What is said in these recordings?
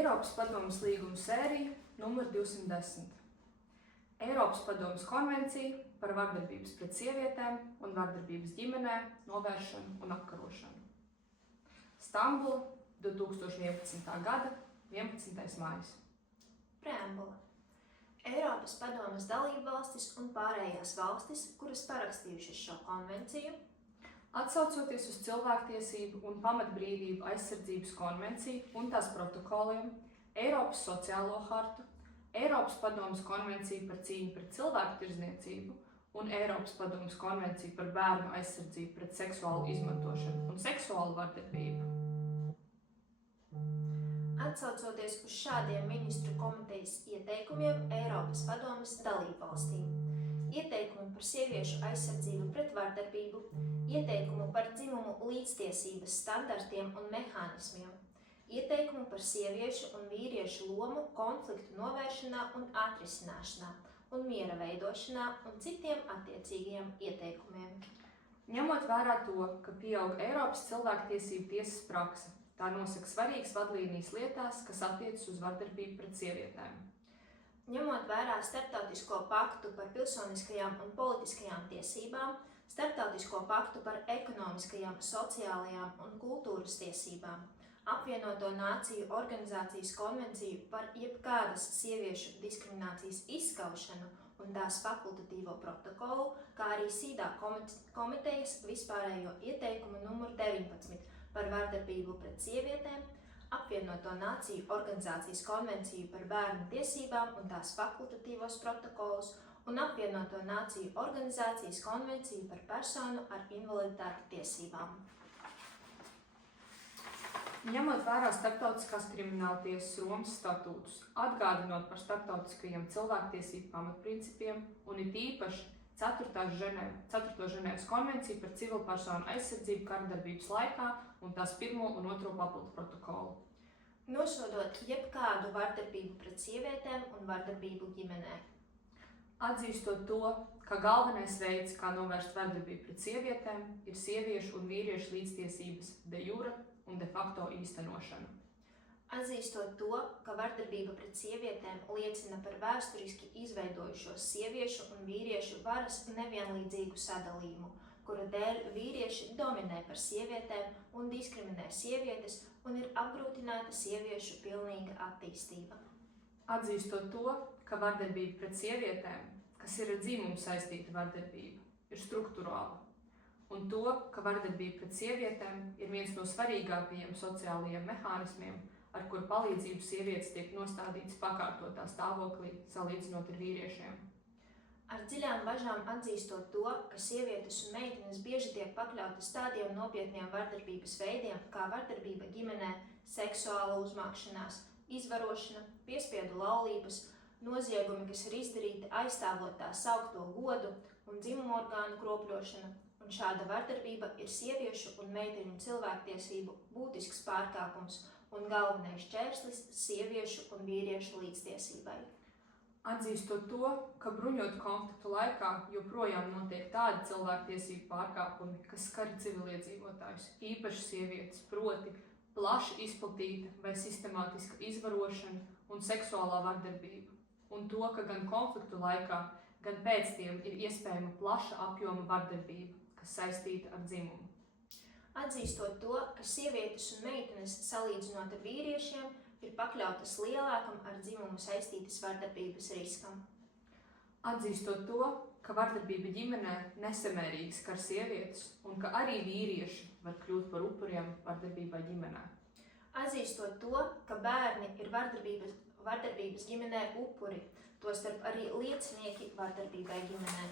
Eiropas padomes līguma sērija numur 210. Eiropas padomes konvencija par vardarbības pret sievietēm un vardarbības ģimenē novēršanu un apkarošanu. Stambula, 2011. gada 11. maijs. Preambula. Eiropas padomes dalībvalstis un pārējās valstis, kuras parakstījušas šo konvenciju, Atsaucoties uz cilvēktiesību un pamatbrīvību aizsardzības konvenciju un tās protokoliem, Eiropas sociālo hartu, Eiropas padomes konvenciju par cīņu pret cilvēktirdzniecību un Eiropas padomes konvenciju par bērnu aizsardzību pret seksuālu izmantošanu un seksuālu vardarbību. atsaucoties uz šādiem ministru komitejas ieteikumiem Eiropas padomes dalībvalstīm. Ieteikumu par sieviešu aizsardzību pret vardarbību, ieteikumu par dzimumu līdztiesības standartiem un mehānismiem, ieteikumu par sieviešu un vīriešu lomu konfliktu novēršanā un atrisināšanā un miera veidošanā un citiem attiecīgiem ieteikumiem. Ņemot vērā to, ka pieaug Eiropas cilvēktiesību tiesas prakse, tā nosaka svarīgas vadlīnijas lietās, kas attiecas uz vardarbību pret sievietēm. Ņemot vērā Starptautisko paktu par pilsoniskajām un politiskajām tiesībām, Starptautisko paktu par ekonomiskajām, sociālajām un kultūras tiesībām, Apvienoto Nāciju organizācijas konvenciju par jebkādas sieviešu diskriminācijas izskaušanu un tās fakultatīvo protokolu, kā arī SIDA komitejas vispārējo ieteikumu numur 19 par vardarbību pret sievietēm, Apvienoto Nāciju organizācijas konvenciju par bērnu tiesībām un tās fakultatīvos protokolus un Apvienoto Nāciju organizācijas konvenciju par personu ar invaliditāti tiesībām. Ņemot vērā Starptautiskās krimināltiesas Romas statūtus, atgādinot par starptautiskajiem cilvēktiesību pamatprincipiem un it īpaši 4. Ženēvas konvenciju par civilpersonu aizsardzību kardarbības laikā un tās 1. un 2. papildu protokolu. Nosodot jebkādu vardarbību pret sievietēm un vardarbību ģimenē. Atzīstot to, ka galvenais veids, kā novērst vardarbību pret sievietēm, ir sieviešu un vīriešu līdztiesības de jure un de facto īstenošana. Atzīstot to, ka vardarbība pret sievietēm liecina par vēsturiski izveidojušos sieviešu un vīriešu varas nevienlīdzīgu sadalījumu, kura dēļ vīrieši dominē par sievietēm un diskriminē sievietes un ir apgrūtināta sieviešu pilnīga attīstība. Atzīstot to, ka vardarbība pret sievietēm, kas ir ar dzimumu saistīta vardarbība, ir strukturāla, un to, ka vardarbība pret sievietēm ir viens no svarīgākajiem sociālajiem mehānismiem, ar kur palīdzību sievietes tiek nostādītas pakārtotā stāvoklī, salīdzinot ar vīriešiem. Ar dziļām bažām atzīstot to, ka sievietes un meitenes bieži tiek pakļautas tādiem nopietniem vardarbības veidiem, kā vardarbība ģimenē, seksuāla uzmākšanās, izvarošana, piespiedu laulības, noziegumi, kas ir izdarīti aizstāvot tā saukto godu un dzimumu orgānu kropļošana, un šāda vardarbība ir sieviešu un meiteņu cilvēktiesību būtisks pārkāpums un galvenais šķērslis sieviešu un vīriešu līdztiesībai. Atzīstot to, ka bruņotu konfliktu laikā joprojām notiek tādi cilvēktiesību pārkāpumi, kas skar civiliedzīvotājus, īpaši sievietes, proti plaši izplatīta vai sistemātiska izvarošana un seksuālā vardarbība, un to, ka gan konfliktu laikā, gan pēc tiem ir iespējama plaša apjoma vardarbība, kas saistīta ar dzimumu. Atzīstot to, ka sievietes un meitenes, salīdzinot ar vīriešiem, ir pakļautas lielākam ar dzimumu saistītas vardarbības riskam. Atzīstot to, ka vardarbība ģimenē nesamērīgi skar sievietes un ka arī vīrieši var kļūt par upuriem vardarbībai ģimenē. Atzīstot to, ka bērni ir vardarbības ģimenē upuri, tostarp arī liecinieki vardarbībai ģimenē.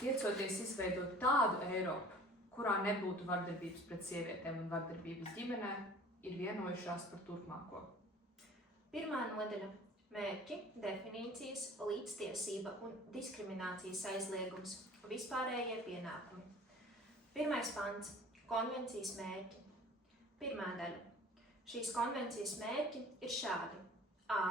Tiecoties izveidot tādu Eiropu, kurā nebūtu vardarbības pret sievietēm un vardarbības ģimenē, ir vienojušās par turpmāko. Pirmā nodaļa – mērķi, definīcijas, līdztiesība un diskriminācijas aizliegums, vispārējie pienākumi. Pirmais pants – konvencijas mērķi. Pirmā daļa. Šīs konvencijas mērķi ir šādi. A.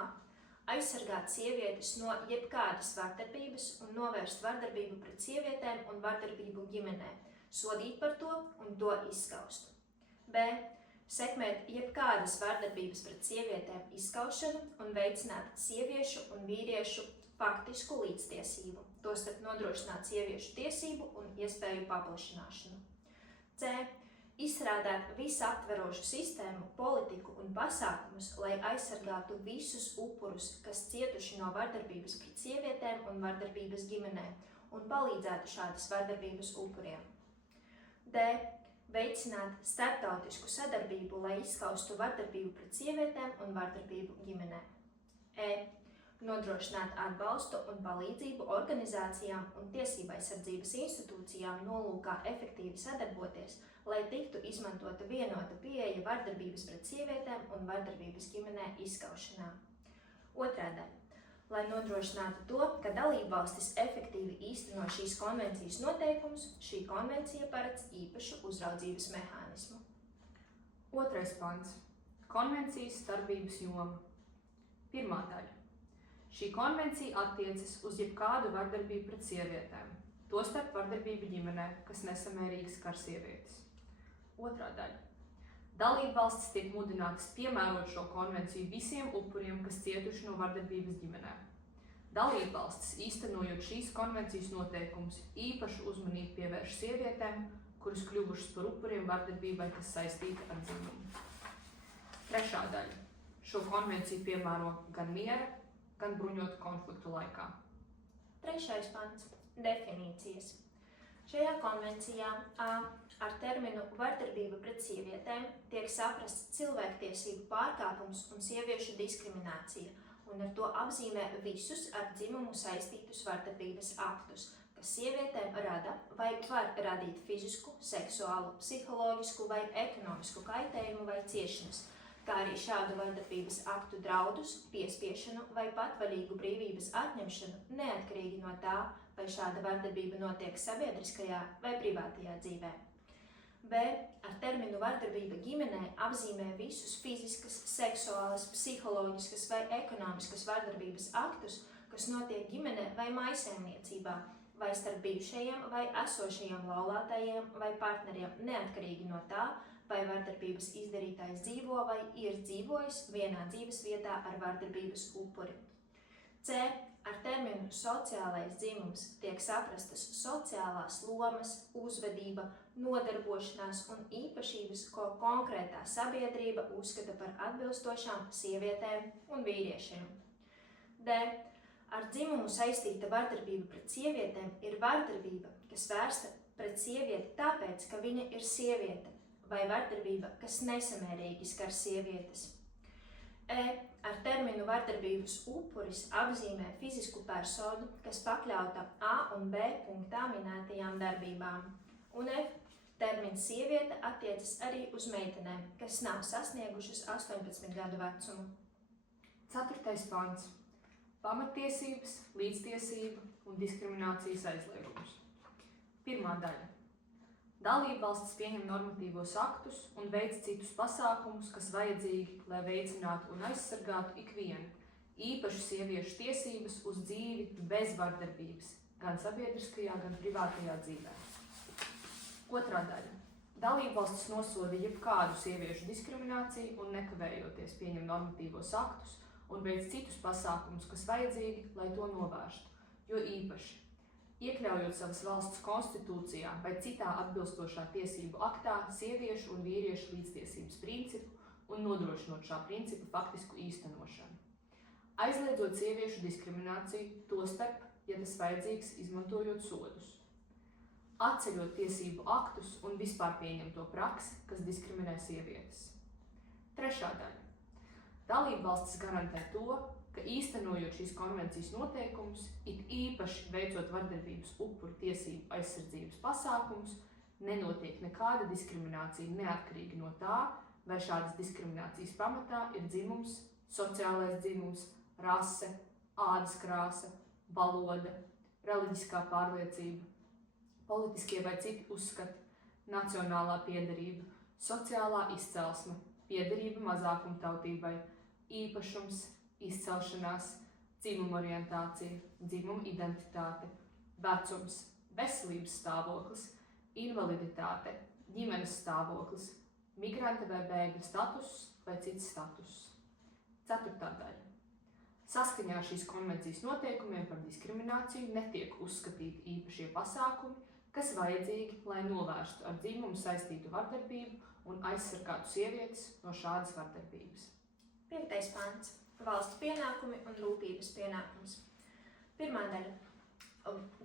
Aizsargāt sievietes no jebkādas vardarbības un novērst vardarbību pret sievietēm un vardarbību ģimenē, sodīt par to un to izskaust. B. sekmēt jebkādas vardarbības pret sievietēm izskaušanu un veicināt sieviešu un vīriešu faktisku līdztiesību, tostarp nodrošināt sieviešu tiesību un iespēju paplašināšanu. C. Izstrādāt visaptverošu sistēmu, politiku un pasākumus, lai aizsargātu visus upurus, kas cietuši no vardarbības pret sievietēm un vardarbības ģimenē, un palīdzētu šādas vardarbības upuriem. D. Veicināt starptautisku sadarbību, lai izskaustu vardarbību pret sievietēm un vardarbību ģimenē. E. Nodrošināt atbalstu un palīdzību organizācijām un tiesībaizsardzības institūcijām nolūkā efektīvi sadarboties, lai tiktu izmantota vienota pieeja vardarbības pret sievietēm un vardarbības ģimenē izskaušanā. Otrā daļa. Lai nodrošinātu to, ka dalībvalstis efektīvi īsteno šīs konvencijas noteikumus, šī konvencija paredz īpašu uzraudzības mehānismu. Otrais pants. Konvencijas darbības joma. Pirmā daļa. Šī konvencija attiecas uz jebkādu vardarbību pret sievietēm, tostarp vardarbību ģimenē, kas nesamērīgi skar sievietes. Otrā daļa. Dalībvalstis tiek mudinātas piemērot šo konvenciju visiem upuriem, kas cietuši no vardarbības ģimenē. Dalībvalstis, īstenojot šīs konvencijas noteikumus, īpašu uzmanību pievērš sievietēm, kuras kļuvušas par upuriem vardarbībai, kas saistīta ar dzimumu. Trešā daļa. Šo konvenciju piemēro gan miera, gan bruņotu konfliktu laikā. Trešais pants. Definīcijas. Šajā konvencijā ar terminu vardarbība pret sievietēm tiek saprasts cilvēktiesību pārkāpums un sieviešu diskriminācija, un ar to apzīmē visus ar dzimumu saistītus vardarbības aktus, kas sievietēm rada vai var radīt fizisku, seksuālu, psiholoģisku vai ekonomisku kaitējumu vai ciešanas, kā arī šādu vardarbības aktu draudus, piespiešanu vai patvaļīgu brīvības atņemšanu, neatkarīgi no tā, vai šāda vardarbība notiek sabiedriskajā vai privātajā dzīvē. B. Ar terminu vardarbība ģimenē apzīmē visus fiziskas, seksuālas, psiholoģiskas vai ekonomiskas vardarbības aktus, kas notiek ģimenē vai mājsaimniecībā, vai starp bijušajiem vai esošajiem laulātajiem vai partneriem, neatkarīgi no tā, vai vardarbības izdarītājs dzīvo vai ir dzīvojis vienā dzīves vietā ar vardarbības upuri. C. Ar terminu sociālais dzimums tiek saprastas sociālās lomas, uzvedība, nodarbošanās un īpašības, ko konkrētā sabiedrība uzskata par atbilstošām sievietēm un vīriešiem. D. Ar dzimumu saistīta vardarbība pret sievietēm ir vardarbība, kas vērsta pret sievieti tāpēc, ka viņa ir sieviete, vai vardarbība, kas nesamērīgi skar sievietes. E. Ar terminu vardarbības upuris apzīmē fizisku personu, kas pakļauta A un B punktā minētajām darbībām. Un F. Termins sieviete attiecas arī uz meitenēm, kas nav sasniegušas 18 gadu vecumu. 4. pants. Pamattiesības, līdztiesība un diskriminācijas aizliegums. Pirmā daļa. Dalībvalstis pieņem normatīvos aktus un veic citus pasākumus, kas vajadzīgi, lai veicinātu un aizsargātu ikvienu, īpaši sieviešu tiesības uz dzīvi bez vardarbības, gan sabiedriskajā, gan privātajā dzīvē. Otrā daļa. Dalībvalstis nosoda jebkādu sieviešu diskrimināciju un nekavējoties pieņem normatīvos aktus un veic citus pasākumus, kas vajadzīgi, lai to novērstu, jo īpaši iekļaujot savas valsts konstitūcijā vai citā atbilstošā tiesību aktā sieviešu un vīriešu līdztiesības principu un nodrošinot šā principa faktisku īstenošanu. Aizliedzot sieviešu diskrimināciju, tostarp, ja tas vajadzīgs, izmantojot sodus. Atceļot tiesību aktus un vispār pieņemto praksi, kas diskriminē sievietes. Trešā daļa. Dalībvalstis garantē to, ka īstenojot šīs konvencijas noteikumus, it īpaši veicot vardarbības upuru tiesību aizsardzības pasākumus, nenotiek nekāda diskriminācija neatkarīgi no tā, vai šādas diskriminācijas pamatā ir dzimums, sociālais dzimums, rase, ādas krāsa, valoda, reliģiskā pārliecība, politiskie vai citi uzskati, nacionālā piederība, sociālā izcelsme, piederība mazākumtautībai, īpašums, izcelšanās, dzimuma orientācija, dzimuma identitāte, vecums, veselības stāvoklis, invaliditāte, ģimenes stāvoklis, migranta vai bēgļa status vai cits status. 4. daļa. Saskaņā ar šīs konvencijas noteikumiem par diskrimināciju netiek uzskatīti īpašie pasākumi, kas vajadzīgi, lai novērstu ar dzimumu saistītu vardarbību un aizsargātu sievietes no šādas vardarbības. 5. pants. Valsts pienākumi un rūpības pienākums. 1. daļa.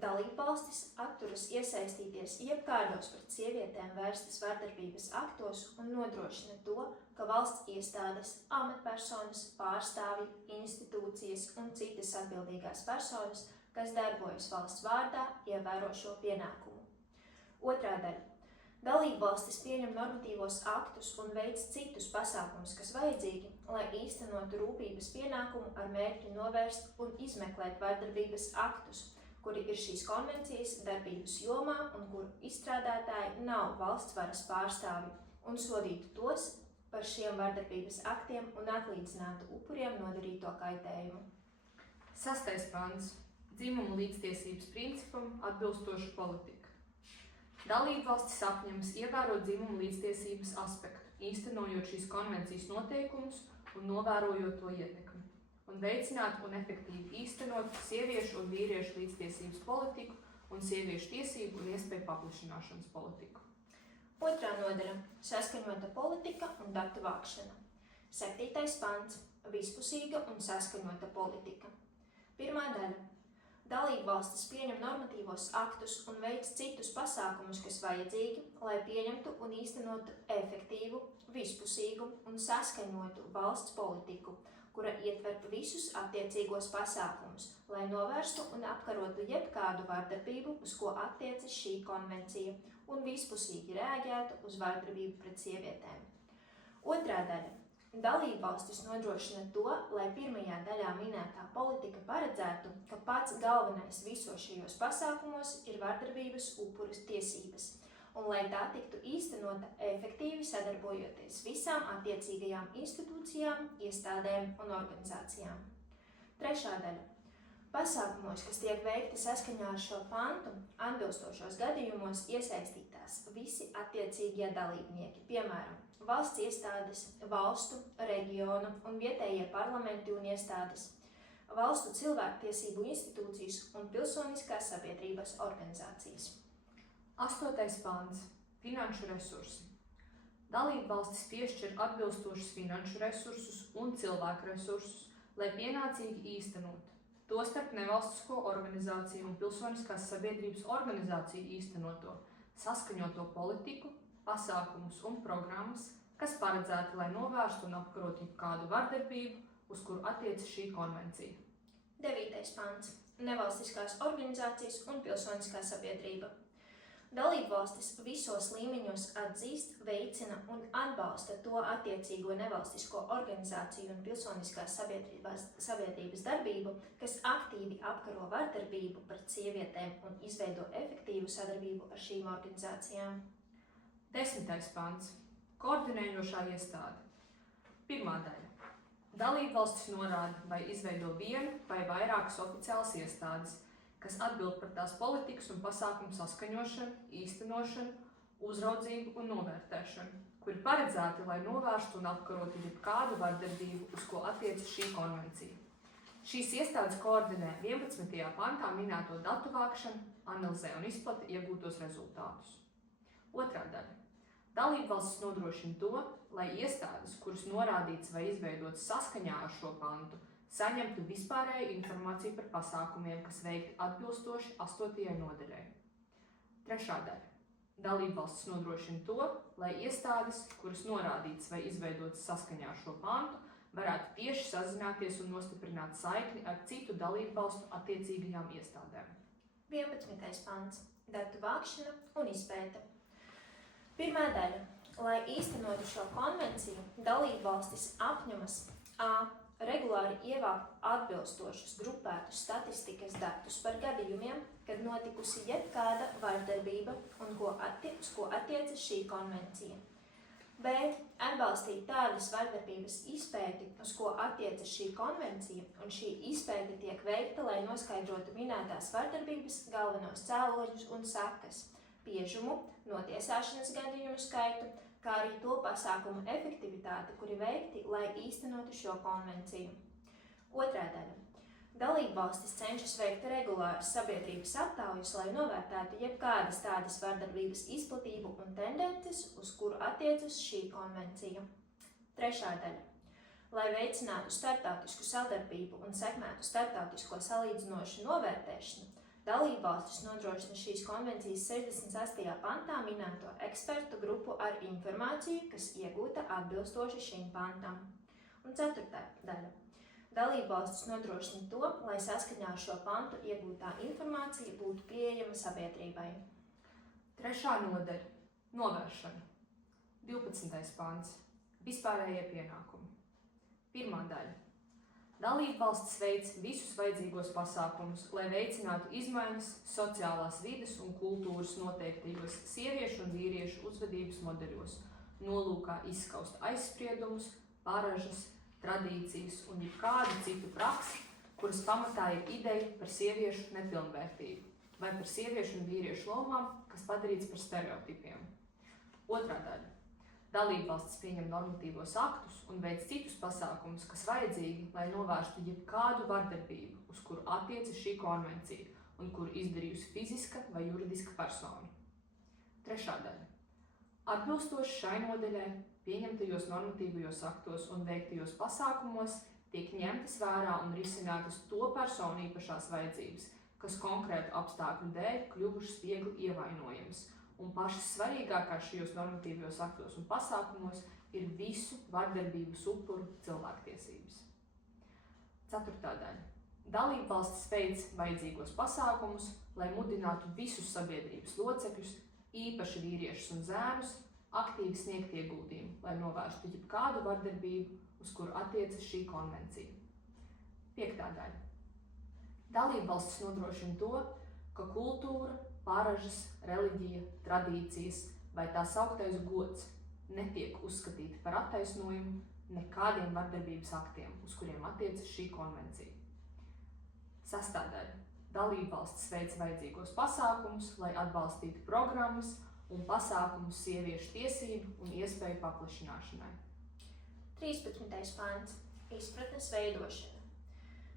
Dalībvalstis atturas iesaistīties jebkādos pret sievietēm vērstas vardarbības aktos un nodrošina to, ka valsts iestādes, amatpersonas, pārstāvji, institūcijas un citas atbildīgās personas, kas darbojas valsts vārdā, ievēro šo pienākumu. 2. daļa. Dalībvalstis pieņem normatīvos aktus un veic citus pasākumus, kas vajadzīgi, lai īstenotu rūpības pienākumu ar mērķi novērst un izmeklēt vardarbības aktus, kuri ir šīs konvencijas darbības jomā un kuru izstrādātāji nav valsts varas pārstāvji, un sodītu tos par šiem vardarbības aktiem un atlīdzinātu upuriem nodarīto kaitējumu. 6. pants. Dzimumu līdztiesības principam atbilstoša politika. Dalībvalstis apņemas ievērot dzimumu līdztiesības aspektu, īstenojot šīs konvencijas noteikumus un novērojot to ietekmi, un veicināt un efektīvi īstenot sieviešu un vīriešu līdztiesības politiku un sieviešu tiesību un iespēju paplašināšanas politiku. 2. nodaļa. Saskaņota politika un datu vākšana. 7. pants. Vispusīga un saskaņota politika. 1. daļa. Dalībvalstis pieņem normatīvos aktus un veic citus pasākumus, kas vajadzīgi, lai pieņemtu un īstenotu efektīvu, vispusīgu un saskaņotu valsts politiku, kura ietver visus attiecīgos pasākumus, lai novērstu un apkarotu jebkādu vardarbību, uz ko attiecas šī konvencija, un vispusīgi reaģētu uz vardarbību pret sievietēm. 2. daļa. Dalībvalstis nodrošina to, lai 1. daļā minētā politika paredzētu, ka pats galvenais visos šajos pasākumos ir vardarbības upuras tiesības, un lai tā tiktu īstenota efektīvi sadarbojoties visām attiecīgajām institūcijām, iestādēm un organizācijām. 3. daļa. Pasākumos, kas tiek veikti saskaņā ar šo pantu, atbilstošos gadījumos iesaistītās visi attiecīgie dalībnieki, piemēram, valsts iestādes, valstu, reģionu un vietējie parlamenti un iestādes, valstu cilvēktiesību institūcijas un pilsoniskās sabiedrības organizācijas. 8. pants. Finanšu resursi. Dalībvalstis piešķir atbilstošus finanšu resursus un cilvēku resursus, lai pienācīgi īstenot, tostarp nevalstisko organizāciju un pilsoniskās sabiedrības organizāciju īstenoto, saskaņoto politiku, pasākumus un programmas, kas paredzēti, lai novērstu un apkarotu kādu vardarbību, uz kuru attiecas šī konvencija. 9. pants. Nevalstiskās organizācijas un pilsoniskā sabiedrība. Dalībvalstis visos līmeņos atzīst, veicina un atbalsta to attiecīgo nevalstisko organizāciju un pilsoniskās sabiedrības darbību, kas aktīvi apkaro vardarbību pret sievietēm un izveido efektīvu sadarbību ar šīm organizācijām. 10. pants. Koordinējošā iestāde. 1. daļa. Dalībvalstis norāda vai izveido vienu vai vairākas oficiālas iestādes, kas atbild par tās politikas un pasākumu saskaņošanu, īstenošanu, uzraudzību un novērtēšanu, kuri paredzēti, lai novērstu un apkarotu jebkādu vardarbību, uz ko attiecas šī konvencija. Šīs iestādes koordinē 11. pantā minēto datu vākšanu, analizē un izplata iegūtos rezultātus. 2. daļa. Dalībvalstis nodrošina to, lai iestādes, kuras norādītas vai izveidotas saskaņā ar šo pantu, saņemtu vispārēju informāciju par pasākumiem, kas veikti atbilstoši 8. nodaļai. 3. daļa. Dalībvalstis nodrošina to, lai iestādes, kuras norādītas vai izveidotas saskaņā ar šo pantu, varētu tieši sazināties un nostiprināt saikni ar citu dalībvalstu attiecīgajām iestādēm. 11. pants. Datu vākšana un izpēte. 1. daļa. Lai īstenotu šo konvenciju, dalībvalstis apņemas a. regulāri ievākt atbilstošus grupētus statistikas datus par gadījumiem, kad notikusi jebkāda vardarbība un uz ko attiecas šī konvencija. B. Atbalstīt tādas vardarbības izpēti, uz ko attiecas šī konvencija, un šī izpēte tiek veikta, lai noskaidrotu minētās vardarbības galvenos cēloņus un sekas, biežumu, notiesāšanas gadījumu skaitu, kā arī to pasākumu efektivitāti, kuri veikti, lai īstenotu šo konvenciju. Otrā daļa. Dalībvalstis cenšas veikt regulāras sabiedrības aptaujas, lai novērtētu jebkādas tādas vardarbības izplatību un tendences, uz kuru attiecas šī konvencija. Trešā daļa. Lai veicinātu starptautisku sadarbību un sekmētu starptautisko salīdzinošu novērtēšanu, dalībvalstis nodrošina šīs konvencijas 68. pantā minēto ekspertu grupu ar informāciju, kas iegūta atbilstoši šīm pantam. Un ceturtā daļa. Dalībvalstis nodrošina to, lai saskaņā ar šo pantu iegūtā informācija būtu pieejama sabiedrībai. Trešā nodaļa – novēršana. 12. pants – vispārējie pienākumi. Pirmā daļa. Dalībvalstis veic visus vajadzīgos pasākumus, lai veicinātu izmaiņas sociālās vides un kultūras noteiktajos sieviešu un vīriešu uzvedības modeļos, nolūkā izskaust aizspriedumus, paražas, tradīcijas un jebkādu citu praksi, kuras pamatā ir ideja par sieviešu nepilnvērtību vai par sieviešu un vīriešu lomām, kas padarīts par stereotipiem. Otrā daļa. Dalībvalstis pieņem normatīvos aktus un veic citus pasākumus, kas vajadzīgi, lai novērstu jebkādu vardarbību, uz kuru attiecas šī konvencija un kuru izdarījusi fiziska vai juridiska persona. Trešā daļa. Atbilstoši šai nodaļai, pieņemtajos normatīvajos aktos un veiktajos pasākumos tiek ņemtas vērā un risinātas to personu īpašās vajadzības, kas konkrētu apstākļu dēļ kļuvušas viegli ievainojamas, un pašas svarīgākās šajos normatīvajos aktos un pasākumos ir visu vardarbības upuru cilvēktiesības. Ceturtā daļa. Dalībvalstis veic vajadzīgos pasākumus, lai mudinātu visus sabiedrības locekļus, īpaši vīriešus un zēnus, aktīvi sniegt ieguldījumu, lai novērstu jebkādu vardarbību, uz kuru attiecas šī konvencija. Piektā daļa. Dalībvalstis nodrošina to, ka kultūra, paražas, reliģija, tradīcijas vai tā sauktais gods netiek uzskatīti par attaisnojumu nekādiem vardarbības aktiem, uz kuriem attiecas šī konvencija. Sastā daļa. Dalībvalstis veic vajadzīgos pasākumus, lai atbalstītu programmas un pasākumus sieviešu tiesību un iespēju paplašināšanai. 13. pants. Izpratnes veidošana.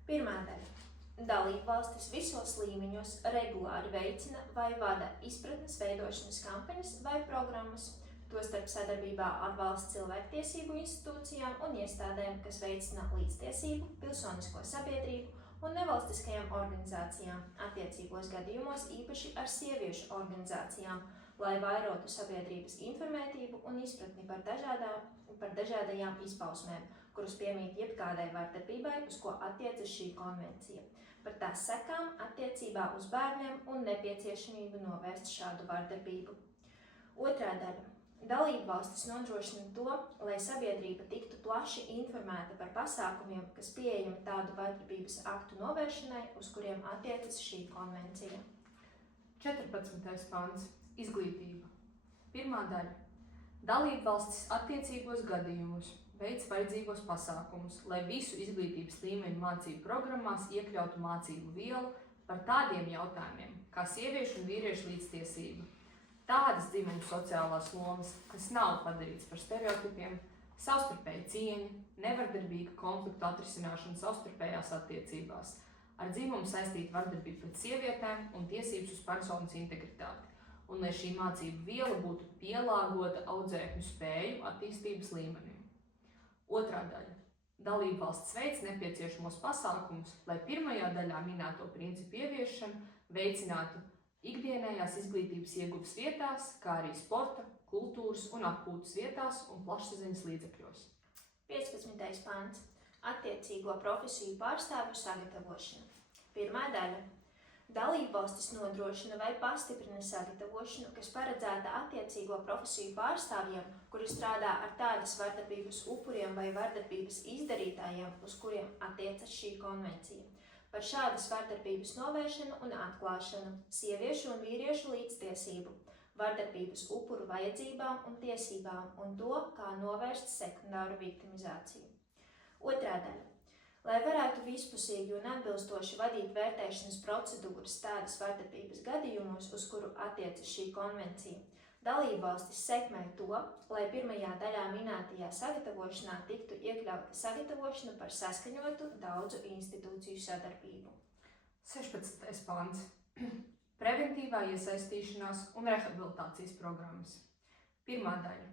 Pirmā daļa. Dalībvalstis visos līmeņos regulāri veicina vai vada izpratnes veidošanas kampaņas vai programmas, tostarp sadarbībā ar valsts cilvēktiesību institūcijām un iestādēm, kas veicina līdztiesību, pilsonisko sabiedrību un nevalstiskajām organizācijām, attiecīgos gadījumos īpaši ar sieviešu organizācijām, lai vairotu sabiedrības informētību un izpratni par dažādajām izpausmēm, kuras piemīt jebkādai vardarbībai, uz ko attiecas šī konvencija, par tās sekām attiecībā uz bērniem un nepieciešamību novērst šādu vardarbību. Otrā daļa. Dalībvalstis nodrošina to, lai sabiedrība tiktu plaši informēta par pasākumiem, kas pieejami tādu vardarbības aktu novēršanai, uz kuriem attiecas šī konvencija. 14. pants. Izglītība. Pirmā daļa. Dalībvalstis attiecīgos gadījumus veic vajadzīgos pasākumus, lai visu izglītības līmeņu mācību programmās iekļautu mācību vielu par tādiem jautājumiem, kā sieviešu un vīriešu līdztiesība, tādas dzimuma sociālās lomas, kas nav padarīts par stereotipiem, savstarpēja cieņa, nevardarbīga konfliktu atrisināšana savstarpējās attiecībās, ar dzimumu saistīta vardarbība pret sievietēm un tiesības uz personas integritāti, un lai šī mācību viela būtu pielāgota audzēkņu spēju attīstības līmenim. Otrā daļa. Dalībvalstis veic nepieciešamos pasākumus, lai pirmajā daļā minēto principu ieviešanu veicinātu ikdienējās izglītības ieguves vietās, kā arī sporta, kultūras un atpūtas vietās un plašsaziņas līdzekļos. 15. pants. Attiecīgo profesiju pārstāvju sagatavošana. Pirmā daļa. Dalībvalstis nodrošina vai pastiprina sagatavošanu, kas paredzēta attiecīgo profesiju pārstāvjiem, kuri strādā ar tādas vardarbības upuriem vai vardarbības izdarītājiem, uz kuriem attiecas šī konvencija. Par šādas vardarbības novēršanu un atklāšanu, sieviešu un vīriešu līdztiesību, vardarbības upuru vajadzībām un tiesībām un to, kā novērst sekundāru viktimizāciju. Otrā daļa. Lai varētu vispusīgi un atbilstoši vadīt vērtēšanas procedūras tādas vardarbības gadījumos, uz kuru attiecas šī konvencija, Dalībvalstis sekmē to, lai pirmajā daļā minētajā sagatavošanā tiktu iekļauta sagatavošana par saskaņotu daudzu institūciju sadarbību. 16. pants. Preventīvā iesaistīšanās un rehabilitācijas programmas. Pirmā daļa.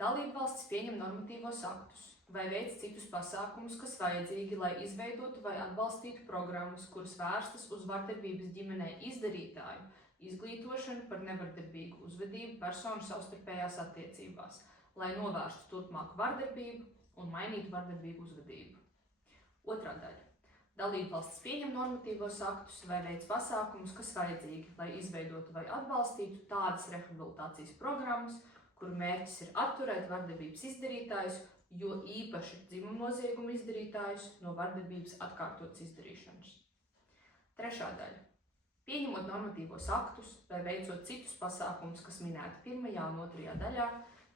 Dalībvalstis pieņem normatīvos aktus vai veic citus pasākumus, kas vajadzīgi, lai izveidotu vai atbalstītu programmas, kuras vērstas uz vardarbības ģimenē izdarītāju izglītošanu par nevardarbīgu uzvedību personu savstarpējās attiecībās, lai novērstu turpmāku vardarbību un mainītu vardarbīgu uzvedību. Otrā daļa. Dalībvalstis pieņem normatīvos aktus vai veic pasākumus, kas vajadzīgi, lai izveidotu vai atbalstītu tādas rehabilitācijas programmas, kuru mērķis ir atturēt vardarbības izdarītājus, jo īpaši dzimumnoziegumu izdarītājus no vardarbības atkārtotas izdarīšanas. Trešā daļa. Pieņemot normatīvos aktus vai veicot citus pasākumus, kas minēti 1. un 2. daļā,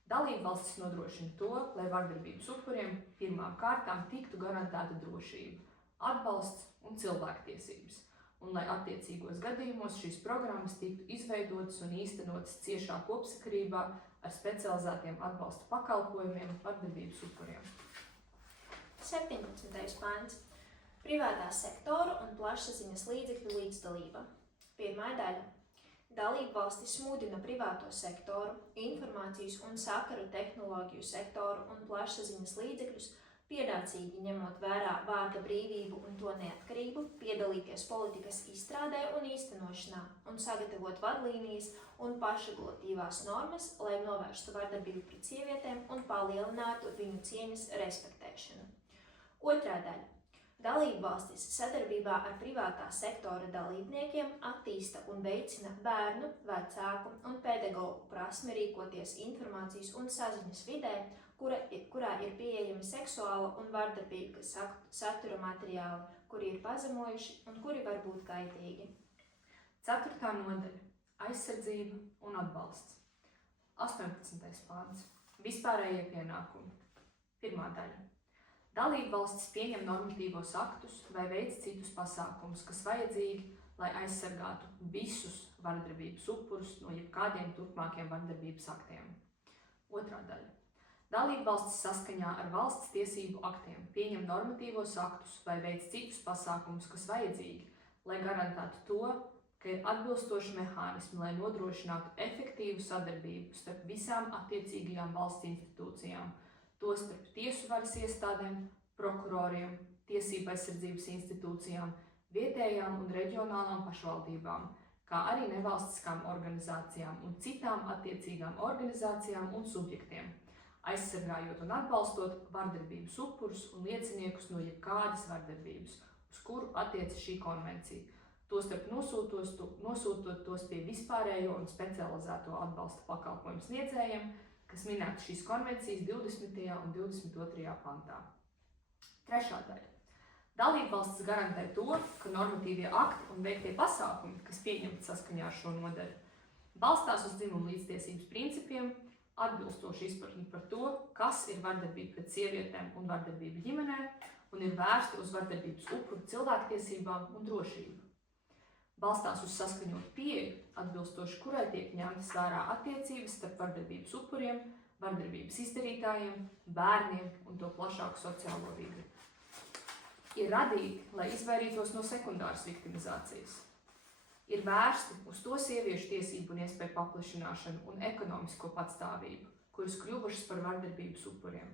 dalībvalstis nodrošina to, lai vardarbības upuriem pirmām kārtām tiktu garantēta drošība, atbalsts un cilvēktiesības, un lai attiecīgos gadījumos šīs programmas tiktu izveidotas un īstenotas ciešā kopsakarībā ar specializētiem atbalsta pakalpojumiem vardarbības upuriem. 17. pants. Privātā sektora un plašsaziņas līdzekļu līdzdalība. Pirmā daļa. Dalībvalstis mudina privāto sektoru, informācijas un sakaru tehnoloģiju sektoru un plašsaziņas līdzekļus pienācīgi ņemot vērā vārda brīvību un to neatkarību, piedalīties politikas izstrādē un īstenošanā un sagatavot vadlīnijas un pašregulatīvās normas, lai novērstu vardarbību pret sievietēm un palielinātu viņu cieņas respektēšanu. Otrā daļa. Dalībvalstis sadarbībā ar privātā sektora dalībniekiem attīsta un veicina bērnu, vecāku un pedagogu prasmi rīkoties informācijas un saziņas vidē, kurā ir pieejami seksuāla un vardarbīga satura materiāli, kuri ir pazemojuši un kuri var būt kaitīgi. 4. nodaļa. Aizsardzība un atbalsts. 18. pāns. Vispārējie pienākumi. Pirmā daļa. Dalībvalstis pieņem normatīvos aktus vai veic citus pasākumus, kas vajadzīgi, lai aizsargātu visus vardarbības upurus no jebkādiem turpmākiem vardarbības aktiem. Otrā daļa. Dalībvalstis saskaņā ar valsts tiesību aktiem pieņem normatīvos aktus vai veic citus pasākumus, kas vajadzīgi, lai garantētu to, ka ir atbilstoši mehānismi, lai nodrošinātu efektīvu sadarbību starp visām attiecīgajām valsts institūcijām, tostarp tiesu varas iestādēm, prokuroriem, tiesību aizsardzības institūcijām, vietējām un reģionālām pašvaldībām, kā arī nevalstiskām organizācijām un citām attiecīgām organizācijām un subjektiem, aizsargājot un atbalstot vardarbības upurus un lieciniekus no jebkādas vardarbības, uz kuru attiecas šī konvencija, tostarp nosūtot tos pie vispārējo un specializēto atbalsta pakalpojumu sniedzējiem, kas minēta šīs konvencijas 20. un 22. pantā. Trešā daļa. Dalībvalstis garantē to, ka normatīvie akti un veiktie pasākumi, kas pieņemti saskaņā ar šo nodaļu, balstās uz dzimumu līdztiesības principiem, atbilstoši izpratni par to, kas ir vardarbība pret sievietēm un vardarbība ģimenē, un ir vērsti uz vardarbības upuru cilvēktiesībām un drošību. Balstās uz saskaņotu pieeju, atbilstoši kurai tiek ņemtas vērā attiecības starp vardarbības upuriem, vardarbības izdarītājiem, bērniem un to plašāku sociālo vidi. Ir radīti, lai izvairītos no sekundāras viktimizācijas. Ir vērsti uz to sieviešu tiesību un iespēju paplašināšanu un ekonomisko patstāvību, kuras kļuvušas par vardarbības upuriem.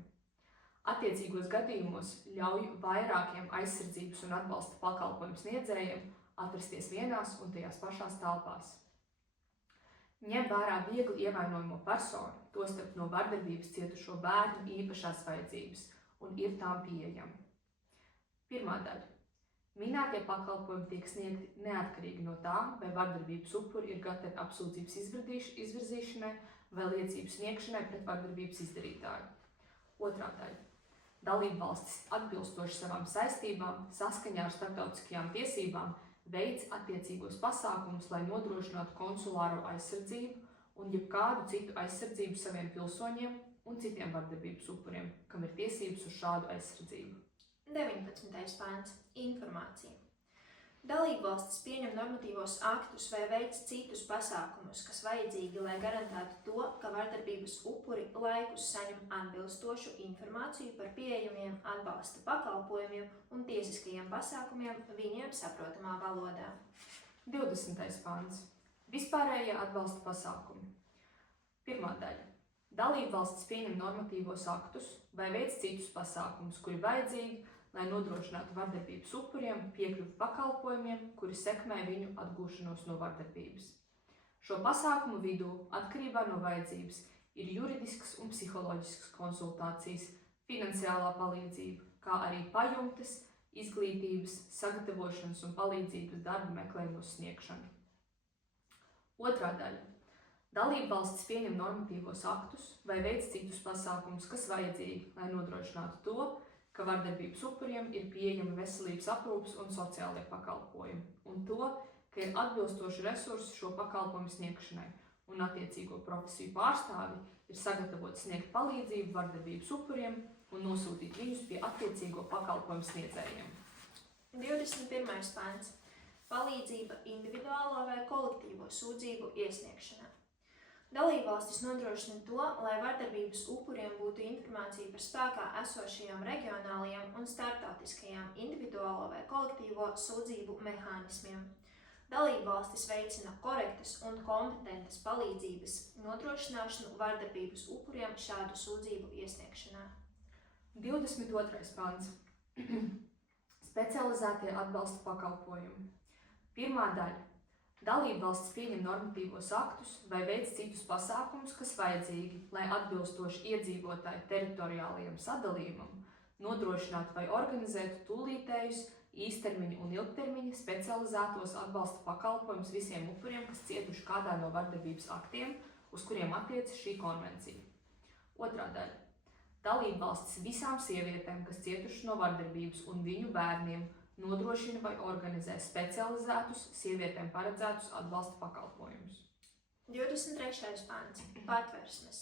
Attiecīgos gadījumos ļauj vairākiem aizsardzības un atbalsta pakalpojumu sniedzējiem atrasties vienās un tajās pašās telpās. Ņem vērā viegli ievainojamo personu, tostarp no vardarbības cietušo bērnu īpašās vajadzības un ir tām pieejami. Pirmā daļa. Minētie pakalpojumi tiek sniegti neatkarīgi no tā, vai vardarbības upuri ir gatavi apsūdzības izvirzīšanai vai liecību sniegšanai pret vardarbības izdarītāju. Otrā daļa. Dalībvalstis atbilstoši savām saistībām saskaņā ar starptautiskajām tiesībām veic attiecīgos pasākumus, lai nodrošinātu konsulāro aizsardzību un jebkādu citu aizsardzību saviem pilsoņiem un citiem vardarbības upuriem, kam ir tiesības uz šādu aizsardzību. 19. pāns. Informācija. Dalībvalstis pieņem normatīvos aktus vai veic citus pasākumus, kas vajadzīgi, lai garantētu to, ka vardarbības upuri laikus saņem atbilstošu informāciju par pieejamiem atbalsta pakalpojumiem un tiesiskajiem pasākumiem viņiem saprotamā valodā. 20. pants. Vispārējie atbalsta pasākumi. Pirmā daļa. Dalībvalstis pieņem normatīvos aktus vai veic citus pasākumus, kuri vajadzīgi, lai nodrošinātu vardarbības upuriem piekļuvi pakalpojumiem, kuri sekmē viņu atgūšanos no vardarbības. Šo pasākumu vidū, atkarībā no vajadzības, ir juridiskas un psiholoģiskas konsultācijas, finansiālā palīdzība, kā arī pajumtes, izglītības, sagatavošanas un palīdzības darba meklējumos sniegšana. Otrā daļa. Dalībvalstis pieņem normatīvos aktus vai veic citus pasākumus, kas vajadzīgi, lai nodrošinātu to, ka vardarbības upuriem ir pieejama veselības aprūpes un sociālie pakalpojumi, un to, ka ir atbilstoši resursi šo pakalpojumu sniegšanai, un attiecīgo profesiju pārstāvi ir sagatavoti sniegt palīdzību vardarbības upuriem un nosūtīt viņus pie attiecīgo pakalpojumu sniedzējiem. 21. pants. Palīdzība individuālo vai kolektīvo sūdzību iesniegšanā. Dalībvalstis nodrošina to, lai vardarbības upuriem būtu informācija par spēkā esošajiem reģionālajiem un starptautiskajiem individuālo vai kolektīvo sūdzību mehānismiem. Dalībvalstis veicina korektas un kompetentas palīdzības nodrošināšanu vardarbības upuriem šādu sūdzību iesniegšanā. 22. pants. Specializētie atbalsta pakalpojumi. Pirmā daļa. Dalībvalstis pieņem normatīvos aktus vai veic citus pasākumus, kas vajadzīgi, lai atbilstoši iedzīvotāju teritoriālajam sadalījumam nodrošinātu vai organizētu tūlītējus, īstermiņa un ilgtermiņa specializētos atbalsta pakalpojumus visiem upuriem, kas cietuši kādā no vardarbības aktiem, uz kuriem attiecas šī konvencija. Otrā daļa. Dalībvalstis visām sievietēm, kas cietuši no vardarbības un viņu bērniem, nodrošina vai organizē specializētus, sievietēm paredzētus atbalsta pakalpojumus. 23. pants. Patversmes.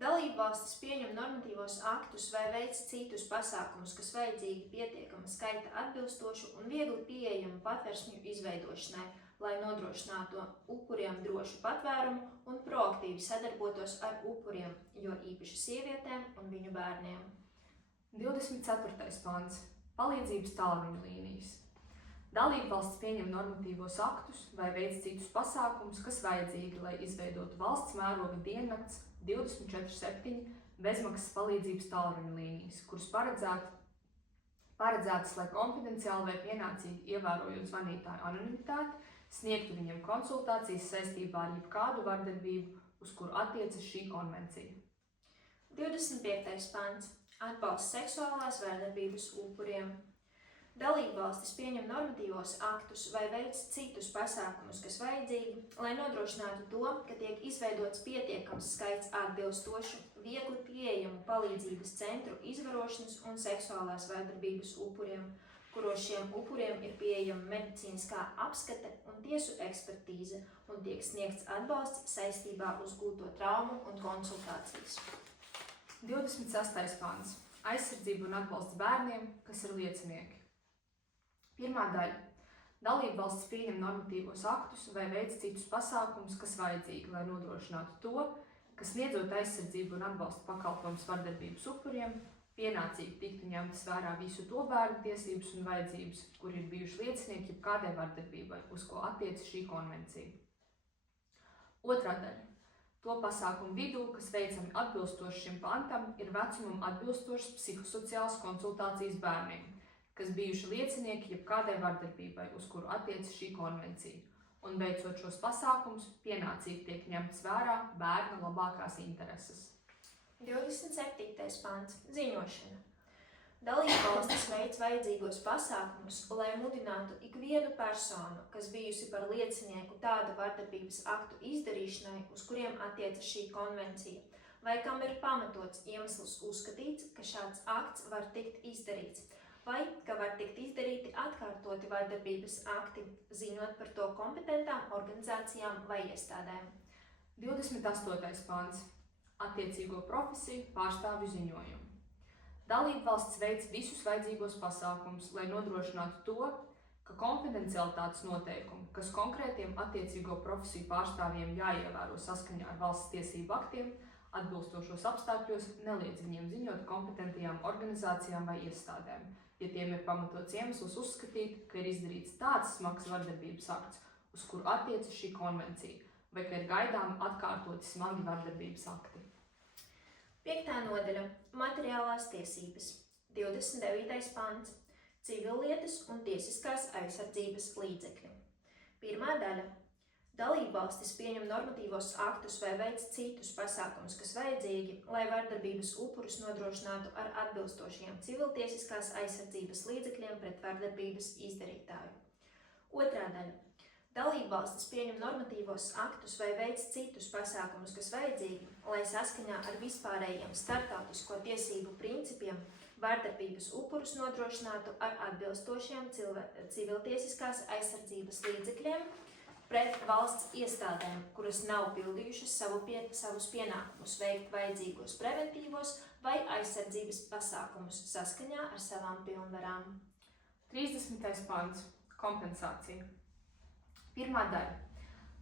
Dalībvalstis pieņem normatīvos aktus vai veic citus pasākumus, kas vajadzīgi pietiekama skaita atbilstošu un viegli pieejamu patversmju izveidošanai, lai nodrošinātu upuriem drošu patvērumu un proaktīvi sadarbotos ar upuriem, jo īpaši sievietēm un viņu bērniem. 24. pants. Palīdzības tālruņa līnijas. Dalībvalstis pieņem normatīvos aktus vai veic citus pasākumus, kas vajadzīgi, lai izveidotu valsts mēroga diennakts 24/7 bezmaksas palīdzības tālruņa līnijas, kuras paredzētas, lai konfidenciāli vai pienācīgi ievērojot zvanītāju anonimitāti, sniegtu viņiem konsultācijas saistībā ar jebkādu vardarbību, uz kuru attiecas šī konvencija. 25. pants. Atbalsts seksuālās vardarbības upuriem. Dalībvalstis pieņem normatīvos aktus vai veic citus pasākumus, kas vajadzīgi, lai nodrošinātu to, ka tiek izveidots pietiekams skaits atbilstošu, viegli pieejamu palīdzības centru izvarošanas un seksuālās vardarbības upuriem, kuros šiem upuriem ir pieejama medicīniskā apskate un tiesu ekspertīze un tiek sniegts atbalsts saistībā uz gūto traumu un konsultācijas. 26. pants. Aizsardzība un atbalsts bērniem, kas ir liecinieki. Pirmā daļa. Dalībvalstis pieņem normatīvos aktus vai veic citus pasākumus, kas vajadzīgi, lai nodrošinātu to, ka sniedzot aizsardzību un atbalsta pakalpojumus vardarbības upuriem, pienācīgi tiktu ņemtas vērā visu to bērnu tiesības un vajadzības, kuri ir bijuši liecinieki jebkādai vardarbībai, uz ko attiecas šī konvencija. Otrā daļa. To pasākumu vidū, kas veicami atbilstoši šim pantam, ir vecumam atbilstošas psihosociālas konsultācijas bērniem, kas bijuši liecinieki jebkādai vardarbībai, uz kuru attiecas šī konvencija, un veicot šos pasākumus, pienācīgi tiek ņemtas vērā bērna labākās intereses. 27. pants. Ziņošana. Dalībvalstis veic vajadzīgos pasākumus, lai mudinātu ikvienu personu, kas bijusi par liecinieku tādu vardarbības aktu izdarīšanai, uz kuriem attiecas šī konvencija, vai kam ir pamatots iemesls uzskatīts, ka šāds akts var tikt izdarīts, vai ka var tikt izdarīti atkārtoti vardarbības akti, ziņot par to kompetentām organizācijām vai iestādēm. 28. pants. Attiecīgo profesiju pārstāvju ziņojumu. Dalībvalsts veic visus vajadzīgos pasākumus, lai nodrošinātu to, ka konfidencialitātes noteikumi, kas konkrētiem attiecīgo profesiju pārstāvjiem jāievēro saskaņā ar valsts tiesību aktiem, atbilstošos apstākļos neliedz viņiem ziņot kompetentajām organizācijām vai iestādēm, ja tiem ir pamatots iemesls uzskatīt, ka ir izdarīts tāds smags vardarbības akts, uz kuru attiecas šī konvencija, vai ka ir gaidām atkārtoti smagi vardarbības akti. 5. nodaļa – Materiālās tiesības. 29. pants – Civillietas un tiesiskās aizsardzības līdzekļi. 1. daļa – Dalībvalstis pieņem normatīvos aktus vai veic citus pasākumus, kas vajadzīgi, lai vardarbības upurus nodrošinātu ar atbilstošiem civiltiesiskās aizsardzības līdzekļiem pret vardarbības izdarītāju. 2. daļa – Dalībvalstis pieņem normatīvos aktus vai veic citus pasākumus, kas vajadzīgi, lai saskaņā ar vispārējiem starptautisko tiesību principiem vardarbības upurus nodrošinātu ar atbilstošiem civiltiesiskās aizsardzības līdzekļiem pret valsts iestādēm, kuras nav pildījušas savus pienākumus veikt vajadzīgos preventīvos vai aizsardzības pasākumus saskaņā ar savām pilnvarām. 30. pants – Kompensācija. 1. daļa.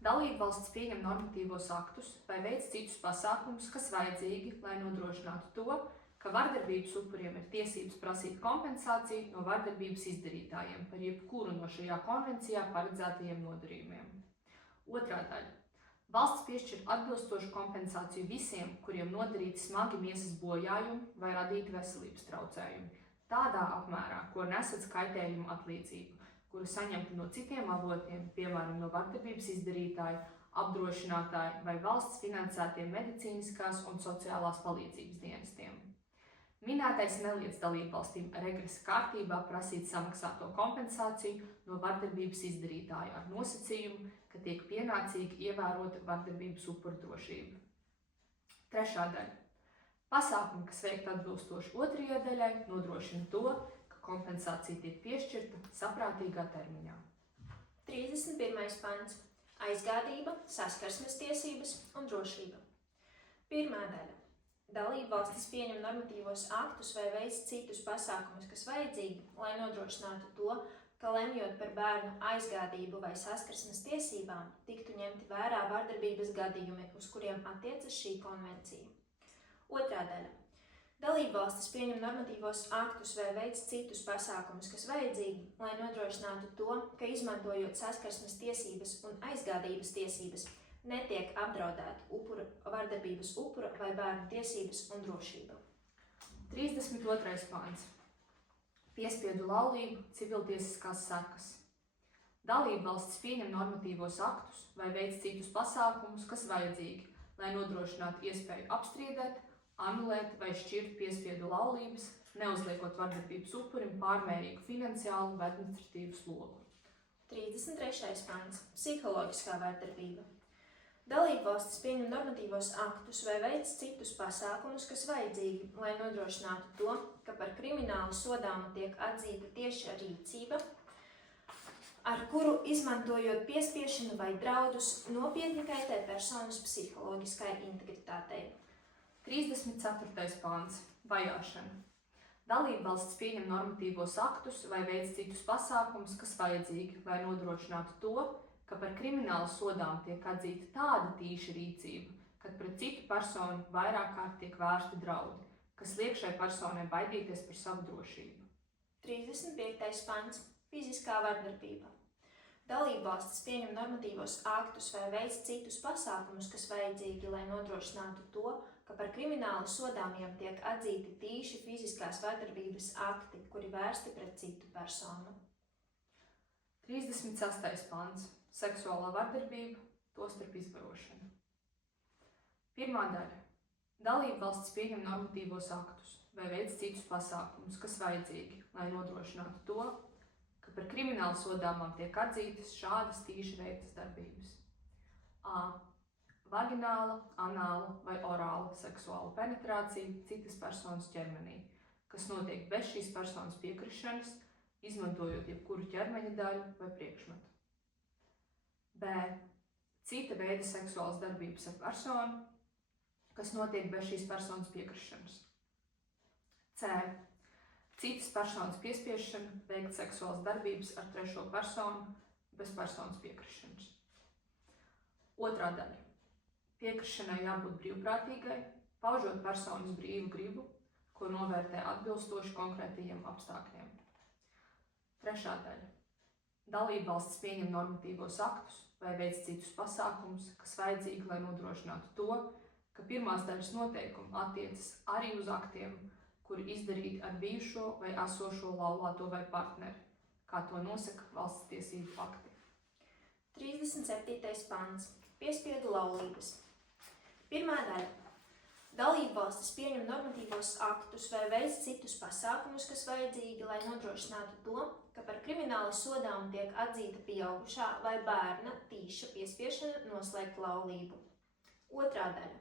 Dalībvalsts pieņem normatīvos aktus vai veic citus pasākumus, kas vajadzīgi, lai nodrošinātu to, ka vardarbības upuriem ir tiesības prasīt kompensāciju no vardarbības izdarītājiem par jebkuru no šajā konvencijā paredzētajiem nodarījumiem. 2. daļa. Valsts piešķir atbilstošu kompensāciju visiem, kuriem nodarīti smagi miesas bojājumi vai radīti veselības traucējumi, tādā apmērā, ko nesat kaitējumu atlīdzību, kuru saņemtu no citiem avotiem, piemēram, no vardarbības izdarītāja, apdrošinātāja vai valsts finansētiem medicīniskās un sociālās palīdzības dienestiem. Minētais neliedz dalībvalstīm regresa kārtībā prasīt samaksāto kompensāciju no vardarbības izdarītāja ar nosacījumu, ka tiek pienācīgi ievērota vardarbības upuru drošība. 3. daļa. Pasākumi, kas veikti atbilstoši 2. daļai, nodrošina to, ka kompensācija tiek piešķirta saprātīgā termiņā. 31. pants – Aizgādība, saskarsmes tiesības un drošība. 1. daļa. Dalībvalstis pieņem normatīvos aktus vai veic citus pasākumus, kas vajadzīgi, lai nodrošinātu to, ka lemjot par bērnu aizgādību vai saskarsmes tiesībām, tiktu ņemti vērā vardarbības gadījumi, uz kuriem attiecas šī konvencija. 2. daļa. Dalībvalstis pieņem normatīvos aktus vai veic citus pasākumus, kas vajadzīgi, lai nodrošinātu to, ka izmantojot saskarsmes tiesības un aizgādības tiesības, netiek apdraudēta vardarbības upura vai bērnu tiesības un drošība. 32. pants. Piespiedu laulību, civiltiesiskās sekas. Dalībvalstis pieņem normatīvos aktus vai veic citus pasākumus, kas vajadzīgi, lai nodrošinātu iespēju apstrīdēt, anulēt vai šķirt piespiedu laulības, neuzliekot vardarbības upurim pārmērīgu finansiālu vai administratīvu slogu. 33. pants. Psiholoģiskā vardarbība. Dalībvalstis pieņem normatīvos aktus vai veic citus pasākumus, kas vajadzīgi, lai nodrošinātu to, ka par kriminālu sodāmu tiek atzīta tieša rīcība, ar kuru izmantojot piespiešanu vai draudus nopietni kaitē personas psiholoģiskai integritātei. 34. pants. Vajāšana. Dalībvalstis pieņem normatīvos aktus vai veic citus pasākumus, kas vajadzīgi, lai nodrošinātu to, ka par kriminālu sodām tiek atzīta tāda tīša rīcība, kad pret citu personu vairāk kārt tiek vērsti draudi, kas liek šai personai baidīties par savu drošību. 35. pants. Fiziskā vardarbība. Dalībvalstis pieņem normatīvos aktus vai veic citus pasākumus, kas vajadzīgi, lai nodrošinātu to, ka par kriminālu sodāmiem tiek atzīti tīši fiziskās vardarbības akti, kuri vērsti pret citu personu. 36. pants. Seksuālā vardarbība, tostarp izvarošana. 1. daļa. Dalībvalstis pieņem normatīvos aktus vai veic citus pasākumus, kas vajadzīgi, lai nodrošinātu to, ka par kriminālu sodāmām tiek atzītas šādas tīši veiktas darbības. A. Vagināla, anāla vai orāla seksuāla penetrācija citas personas ķermenī, kas notiek bez šīs personas piekrišanas, izmantojot jebkuru ķermeņa daļu vai priekšmetu. B. Cita veida seksuālas darbības ar personu, kas notiek bez šīs personas piekrišanas. C. citas personas piespiešana veikt seksuālas darbības ar trešo personu bez personas piekrišanas. Otrā daļa. Piekrišanai jābūt brīvprātīgai, paužot personas brīvu gribu, ko novērtē atbilstoši konkrētajiem apstākļiem. Trešā daļa. Dalībvalstis pieņem normatīvos aktus vai veic citus pasākumus, kas vajadzīgi, lai nodrošinātu to, ka pirmās daļas noteikumi attiecas arī uz aktiem, kuri izdarīti ar bijušo vai esošo laulāto vai partneri, kā to nosaka valsts tiesību akti. 37. pants. Piespiedu laulības. Pirmā daļa. Dalībvalstis pieņem normatīvos aktus vai veic citus pasākumus, kas vajadzīgi, lai nodrošinātu to, ka par krimināli sodāmu tiek atzīta pieaugušā vai bērna tīša piespiešana noslēgt laulību. Otrā daļa.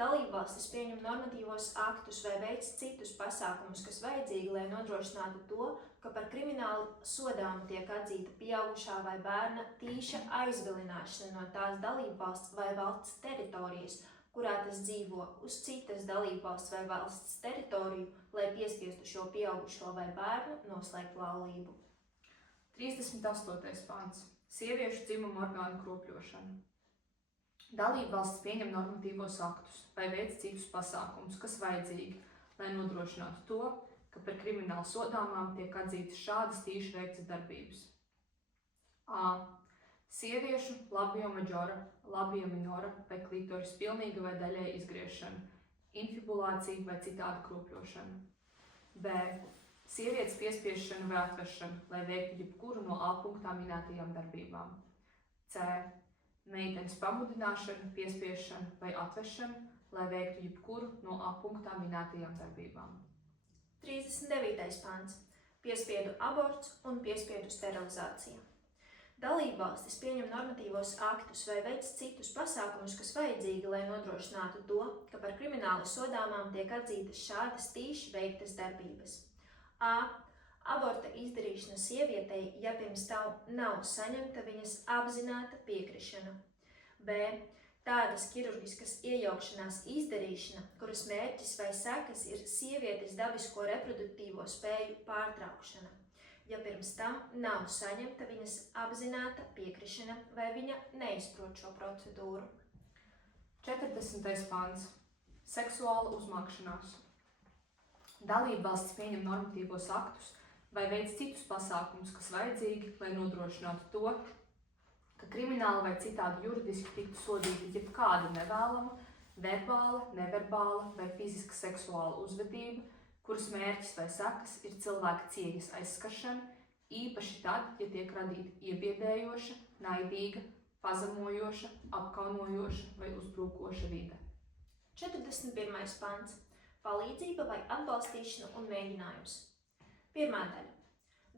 Dalībvalstis pieņem normatīvos aktus vai veic citus pasākumus, kas vajadzīgi, lai nodrošinātu to, ka par krimināli sodāmu tiek atzīta pieaugušā vai bērna tīša aizvilināšana no tās dalībvalsts vai valsts teritorijas, kurā tas dzīvo, uz citas dalībvalsts vai valsts teritoriju, lai piespiestu šo pieaugušo vai bērnu noslēgt laulību. 38. pants. Sieviešu dzimuma orgānu kropļošana. Dalībvalstis pieņem normatīvos aktus vai veic citus pasākumus, kas vajadzīgi, lai nodrošinātu to, ka par krimināli sodāmām tiek atzītas šādas tīši veiktas darbības. A. Sieviešu labio maģora, labio minora vai klitoris pilnīga vai daļēja izgriešana, infibulācija vai citāda kropļošana. B. Sievietes piespiešana vai atvešana, lai veiktu jebkuru no A punktā minētajām darbībām. C. Meitenes pamudināšana, piespiešana vai atvešana, lai veiktu jebkuru no A punktā minētajām darbībām. 39. pants. Piespiedu aborts un piespiedu sterilizācija. Dalībvalstis pieņem normatīvos aktus vai veic citus pasākumus, kas vajadzīgi, lai nodrošinātu to, ka par krimināli sodāmām tiek atzītas šādas tīši veiktas darbības. A. Aborta izdarīšana sievietei, ja pirms tam nav saņemta viņas apzināta piekrišana. B. Tādas ķirurģiskas iejaukšanās izdarīšana, kuras mērķis vai sekas ir sievietes dabisko reproduktīvo spēju pārtraukšana, ja pirms tam nav saņemta viņas apzināta piekrišana vai viņa neizprot šo procedūru. 40. pants. Seksuāla uzmākšanās. Dalībvalstis pieņem normatīvos aktus vai veic citus pasākumus, kas vajadzīgi, lai nodrošinātu to, ka krimināli vai citādi juridiski tiktu sodīta jebkāda nevēlama, verbāla, neverbāla vai fiziska seksuāla uzvedība, kuras mērķis vai sekas ir cilvēka cieņas aizskaršana, īpaši tad, ja tiek radīta iebiedējoša, naidīga, pazemojoša, apkaunojoša vai uzbrukoša vide. 41. pants. Palīdzība vai atbalstīšana un mēģinājums. Pirmā daļa.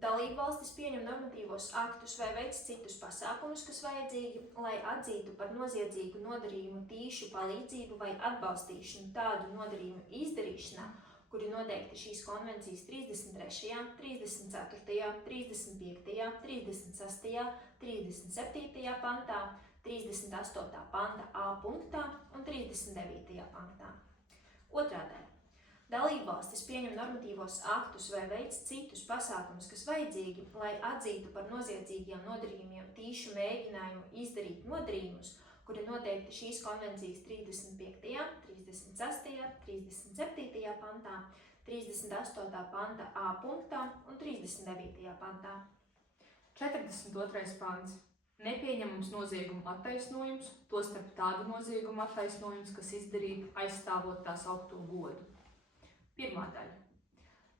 Dalībvalstis pieņem normatīvos aktus vai veic citus pasākumus, kas vajadzīgi, lai atzītu par noziedzīgu nodarījumu tīšu palīdzību vai atbalstīšanu tādu nodarījumu izdarīšanā, kuri noteikti šīs konvencijas 33., 34., 35., 36., 37. pantā, 38. panta A punktā un 39. pantā. Otrā daļa. Dalībvalstis pieņem normatīvos aktus vai veic citus pasākumus, kas vajadzīgi, lai atzītu par noziedzīgiem nodarījumiem tīšu mēģinājumu izdarīt nodarījumus, kuri noteikti šīs konvencijas 35., 36., 37. pantā, 38. panta A punktā un 39. pantā. 42. pants. Nepieņemams nozieguma attaisnojums, tostarp tādu nozieguma attaisnojums, kas izdarīta aizstāvot tās augto godu. Pirmā daļa.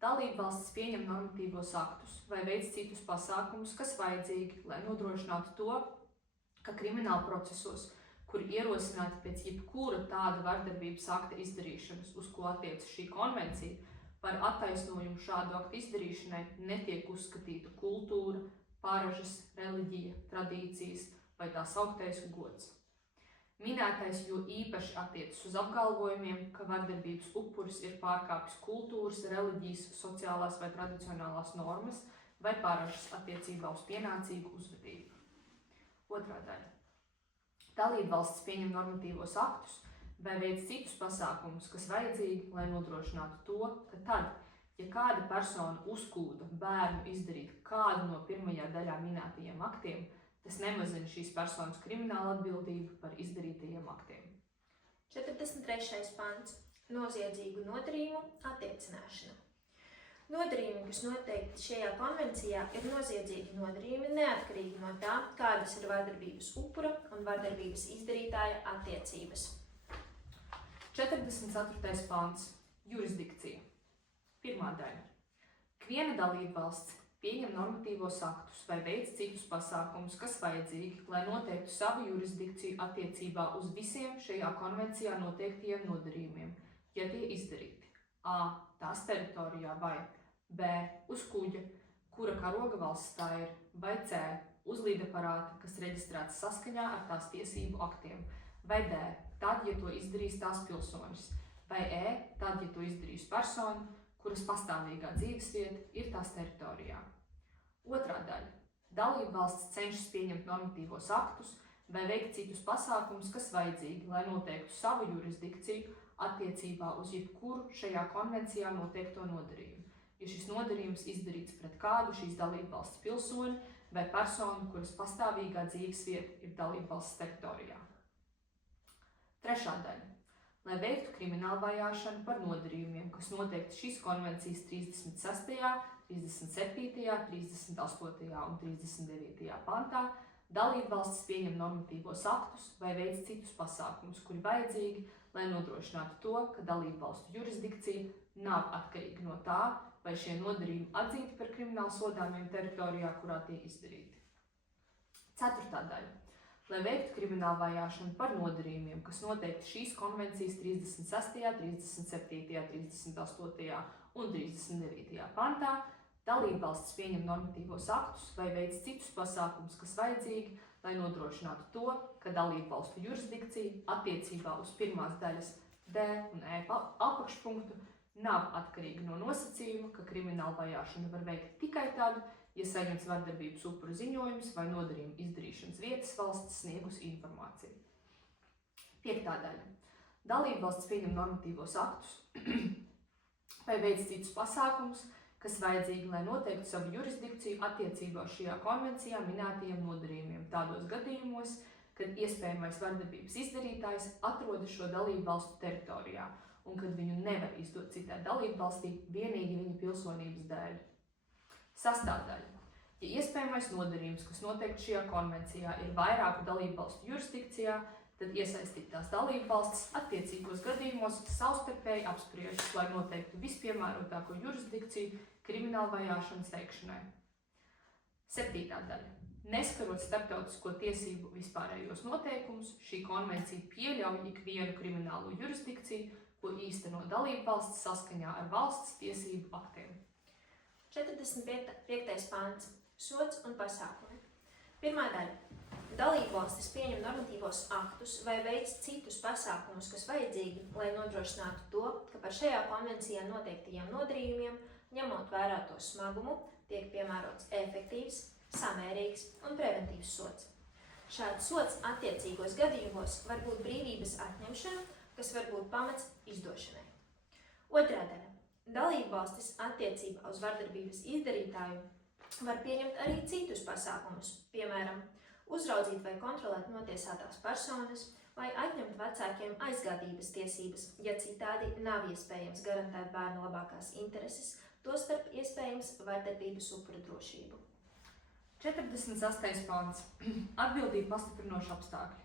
Dalībvalstis pieņem normatīvos aktus vai veic citus pasākumus, kas vajadzīgi, lai nodrošinātu to, ka krimināla procesos, kuri ierosināti pēc jebkura tāda vardarbības akta izdarīšanas, uz ko attiecas šī konvencija, par attaisnojumu šādu aktu izdarīšanai netiek uzskatīta kultūra, paražas, reliģija, tradīcijas vai tā sauktais gods. Minētais jo īpaši attiecas uz apgalvojumiem, ka vardarbības upuris ir pārkāpis kultūras, reliģijas, sociālās vai tradicionālās normas vai paražas attiecībā uz pienācīgu uzvedību. Otrā daļa. Dalībvalstis pieņem normatīvos aktus vai veic citus pasākumus, kas vajadzīgi, lai nodrošinātu to, ka tad, Ja kāda persona uzkūda bērnu izdarīt kādu no pirmajā daļā minētajiem aktiem, tas nemazina šīs personas krimināla atbildību par izdarītajiem aktiem. 43. pants. Noziedzīgu nodarījumu attiecināšana. Nodarījumi, kas noteikti šajā konvencijā, ir noziedzīgi nodarījumi neatkarīgi no tā, kādas ir vardarbības upura un vardarbības izdarītāja attiecības. 44. pants. Jurisdikcija. Pirmā daļa. Ikviena dalībvalsts pieņem normatīvos aktus vai veic citus pasākumus, kas vajadzīgi, lai noteiktu savu jurisdikciju attiecībā uz visiem šajā konvencijā noteiktajiem nodarījumiem, ja tie izdarīti a. tās teritorijā vai b. uz kuģa, kura karoga valsts tā ir, vai c. uz lidaparāta, kas reģistrēts saskaņā ar tās tiesību aktiem, vai d. tad, ja to izdarīs tās pilsonis, vai e. tad, ja to izdarīs persona, kuras pastāvīgā dzīvesvieta ir tās teritorijā. Otrā daļa. Dalībvalsts cenšas pieņemt normatīvos aktus vai veikt citus pasākumus, kas vajadzīgi, lai noteiktu savu jurisdikciju attiecībā uz jebkuru šajā konvencijā noteikto nodarījumu, ja šis nodarījums izdarīts pret kādu šīs dalībvalsts pilsoni vai personu, kuras pastāvīgā dzīvesvieta ir dalībvalsts teritorijā. Trešā daļa. Lai veiktu kriminālu vajāšanu par nodarījumiem, kas noteikti šīs konvencijas 36., 37., 38. un 39. pantā, dalībvalstis pieņem normatīvos aktus vai veic citus pasākumus, kuri vajadzīgi, lai nodrošinātu to, ka dalībvalstu jurisdikcija nav atkarīga no tā, vai šie nodarījumi atzīti par krimināli sodāmiem teritorijā, kurā tie izdarīti. Ceturtā daļa. Lai veiktu kriminālu vajāšanu par nodarījumiem, kas noteikti šīs konvencijas 36., 37., 38. un 39. pantā, dalībvalstis pieņem normatīvos aktus vai veic citus pasākumus, kas vajadzīgi, lai nodrošinātu to, ka dalībvalstu jurisdikcija attiecībā uz pirmās daļas D un E apakšpunktu nav atkarīga no nosacījuma, ka kriminālu vajāšanu var veikt tikai tad, ja saņemts vardarbības upuru ziņojums vai nodarījuma izdarīšanas vietas valsts sniegus informāciju. Piektā daļa. Dalībvalsts pieņem normatīvos aktus vai veic citus pasākumus, kas vajadzīgi, lai noteiktu savu jurisdikciju attiecībā šajā konvencijā minētajiem nodarījumiem tādos gadījumos, kad iespējamais vardarbības izdarītājs atrodas šo dalībvalstu teritorijā un kad viņu nevar izdot citai dalībvalstī vienīgi viņa pilsonības dēļ. Sastāvdaļa. Ja iespējamais nodarījums, kas noteikti šajā konvencijā, ir vairāku dalībvalstu jurisdikcijā, tad iesaistītās dalībvalstis attiecīgos gadījumos savstarpēji apspriežas, lai noteiktu vispiemērotāko jurisdikciju kriminālu vajāšanas veikšanai. Septītā daļa. Neskarot starptautisko tiesību vispārējos noteikumus, šī konvencija pieļauj ikvienu kriminālo jurisdikciju, ko īsteno dalībvalstis saskaņā ar valsts tiesību aktiem. 45. pants. Sods un pasākumi. Pirmā daļa. Dalībvalstis pieņem normatīvos aktus vai veic citus pasākumus, kas vajadzīgi, lai nodrošinātu to, ka par šajā konvencijā noteiktajiem nodarījumiem, ņemot vērā to smagumu, tiek piemērots efektīvs, samērīgs un preventīvs sods. Šāds sods attiecīgos gadījumos var būt brīvības atņemšana, kas var būt pamats izdošanai. Otrā daļa. Dalībvalstis attiecībā uz vardarbības izdarītāju var pieņemt arī citus pasākumus, piemēram, uzraudzīt vai kontrolēt notiesātās personas vai atņemt vecākiem aizgādības tiesības, ja citādi nav iespējams garantēt bērnu labākās intereses, tostarp iespējams vardarbības upura drošību. 48. pants. Atbildība pastiprinoši apstākļi.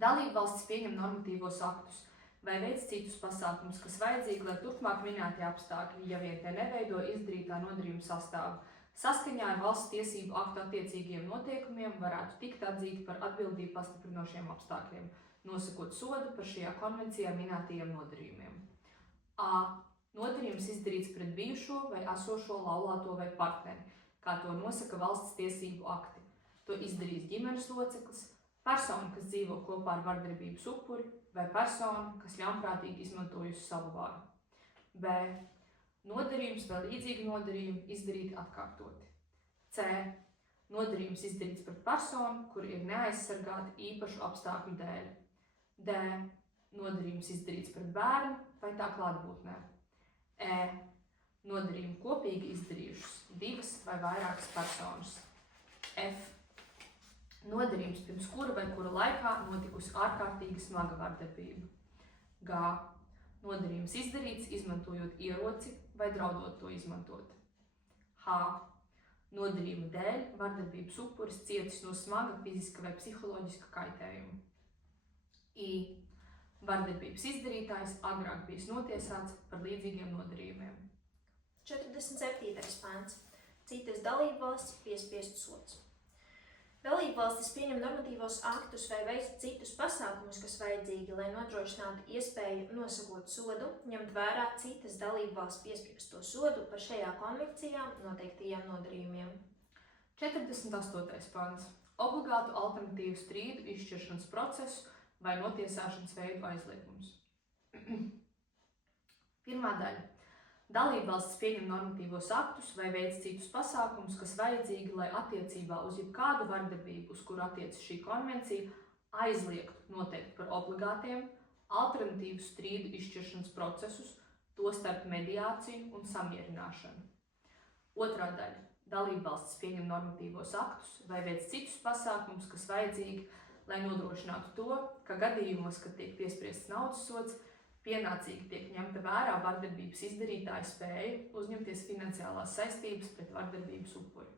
Dalībvalstis pieņem normatīvos aktus vai veic citus pasākumus, kas vajadzīgi, lai turpmāk minētie apstākļi, ja vien tie neveido izdarītā nodarījuma sastāvu, saskaņā ar valsts tiesību aktu attiecīgiem noteikumiem varētu tikt atzīti par atbildību pastiprinošiem apstākļiem, nosakot sodu par šajā konvencijā minētajiem nodarījumiem. A. Nodarījums izdarīts pret bijušo vai esošo laulāto vai partneri, kā to nosaka valsts tiesību akti. To izdarīs ģimenes loceklis, persona, kas dzīvo kopā ar vardarbības upuri, vai persona, kas ļaunprātīgi izmantojusi savu varu. B. Nodarījums vai līdzīgi nodarījumi izdarīti atkārtoti. C. Nodarījums izdarīts pret personu, kur ir neaizsargāti īpašu apstākļu dēļ. D. Nodarījums izdarīts pret bērnu vai tā klātbūtnē. E. Nodarījumu kopīgi izdarījušas 2 vai vairākas personas. F. Nodarījums, pirms kura vai kura laikā notikusi ārkārtīgi smaga vardarbība. G. Nodarījums izdarīts, izmantojot ieroci vai draudot to izmantot. H. Nodarījuma dēļ vardarbības upuris cietis no smaga fiziska vai psiholoģiska kaitējuma. I. Vardarbības izdarītājs agrāk bijis notiesāts par līdzīgiem nodarījumiem. 47. pāns. Citas dalībvalstis piespiestu sods. Dalībvalstis pieņem normatīvos aktus vai veic citus pasākumus, kas vajadzīgi, lai nodrošinātu iespēju nosakot sodu, ņemt vērā citas dalībvalsts piespriesto sodu par šajā konvencijā noteiktajiem nodarījumiem. 48. pants. Obligātu alternatīvu strīdu izšķiršanas procesu vai notiesāšanas veidu aizliegums. Pirmā daļa. Dalībvalstis pieņem normatīvos aktus vai veic citus pasākumus, kas vajadzīgi, lai attiecībā uz jebkādu vardarbību, uz kuru attiecas šī konvencija, aizliegtu noteikt par obligātiem alternatīvu strīdu izšķiršanas procesus, tostarp mediāciju un samierināšanu. Otrā daļa. Dalībvalstis pieņem normatīvos aktus vai veic citus pasākumus, kas vajadzīgi, lai nodrošinātu to, ka gadījumos, kad tiek piespriests naudas sods, pienācīgi tiek ņemta vērā vardarbības izdarītāja spēja uzņemties finansiālās saistības pret vardarbības upuri.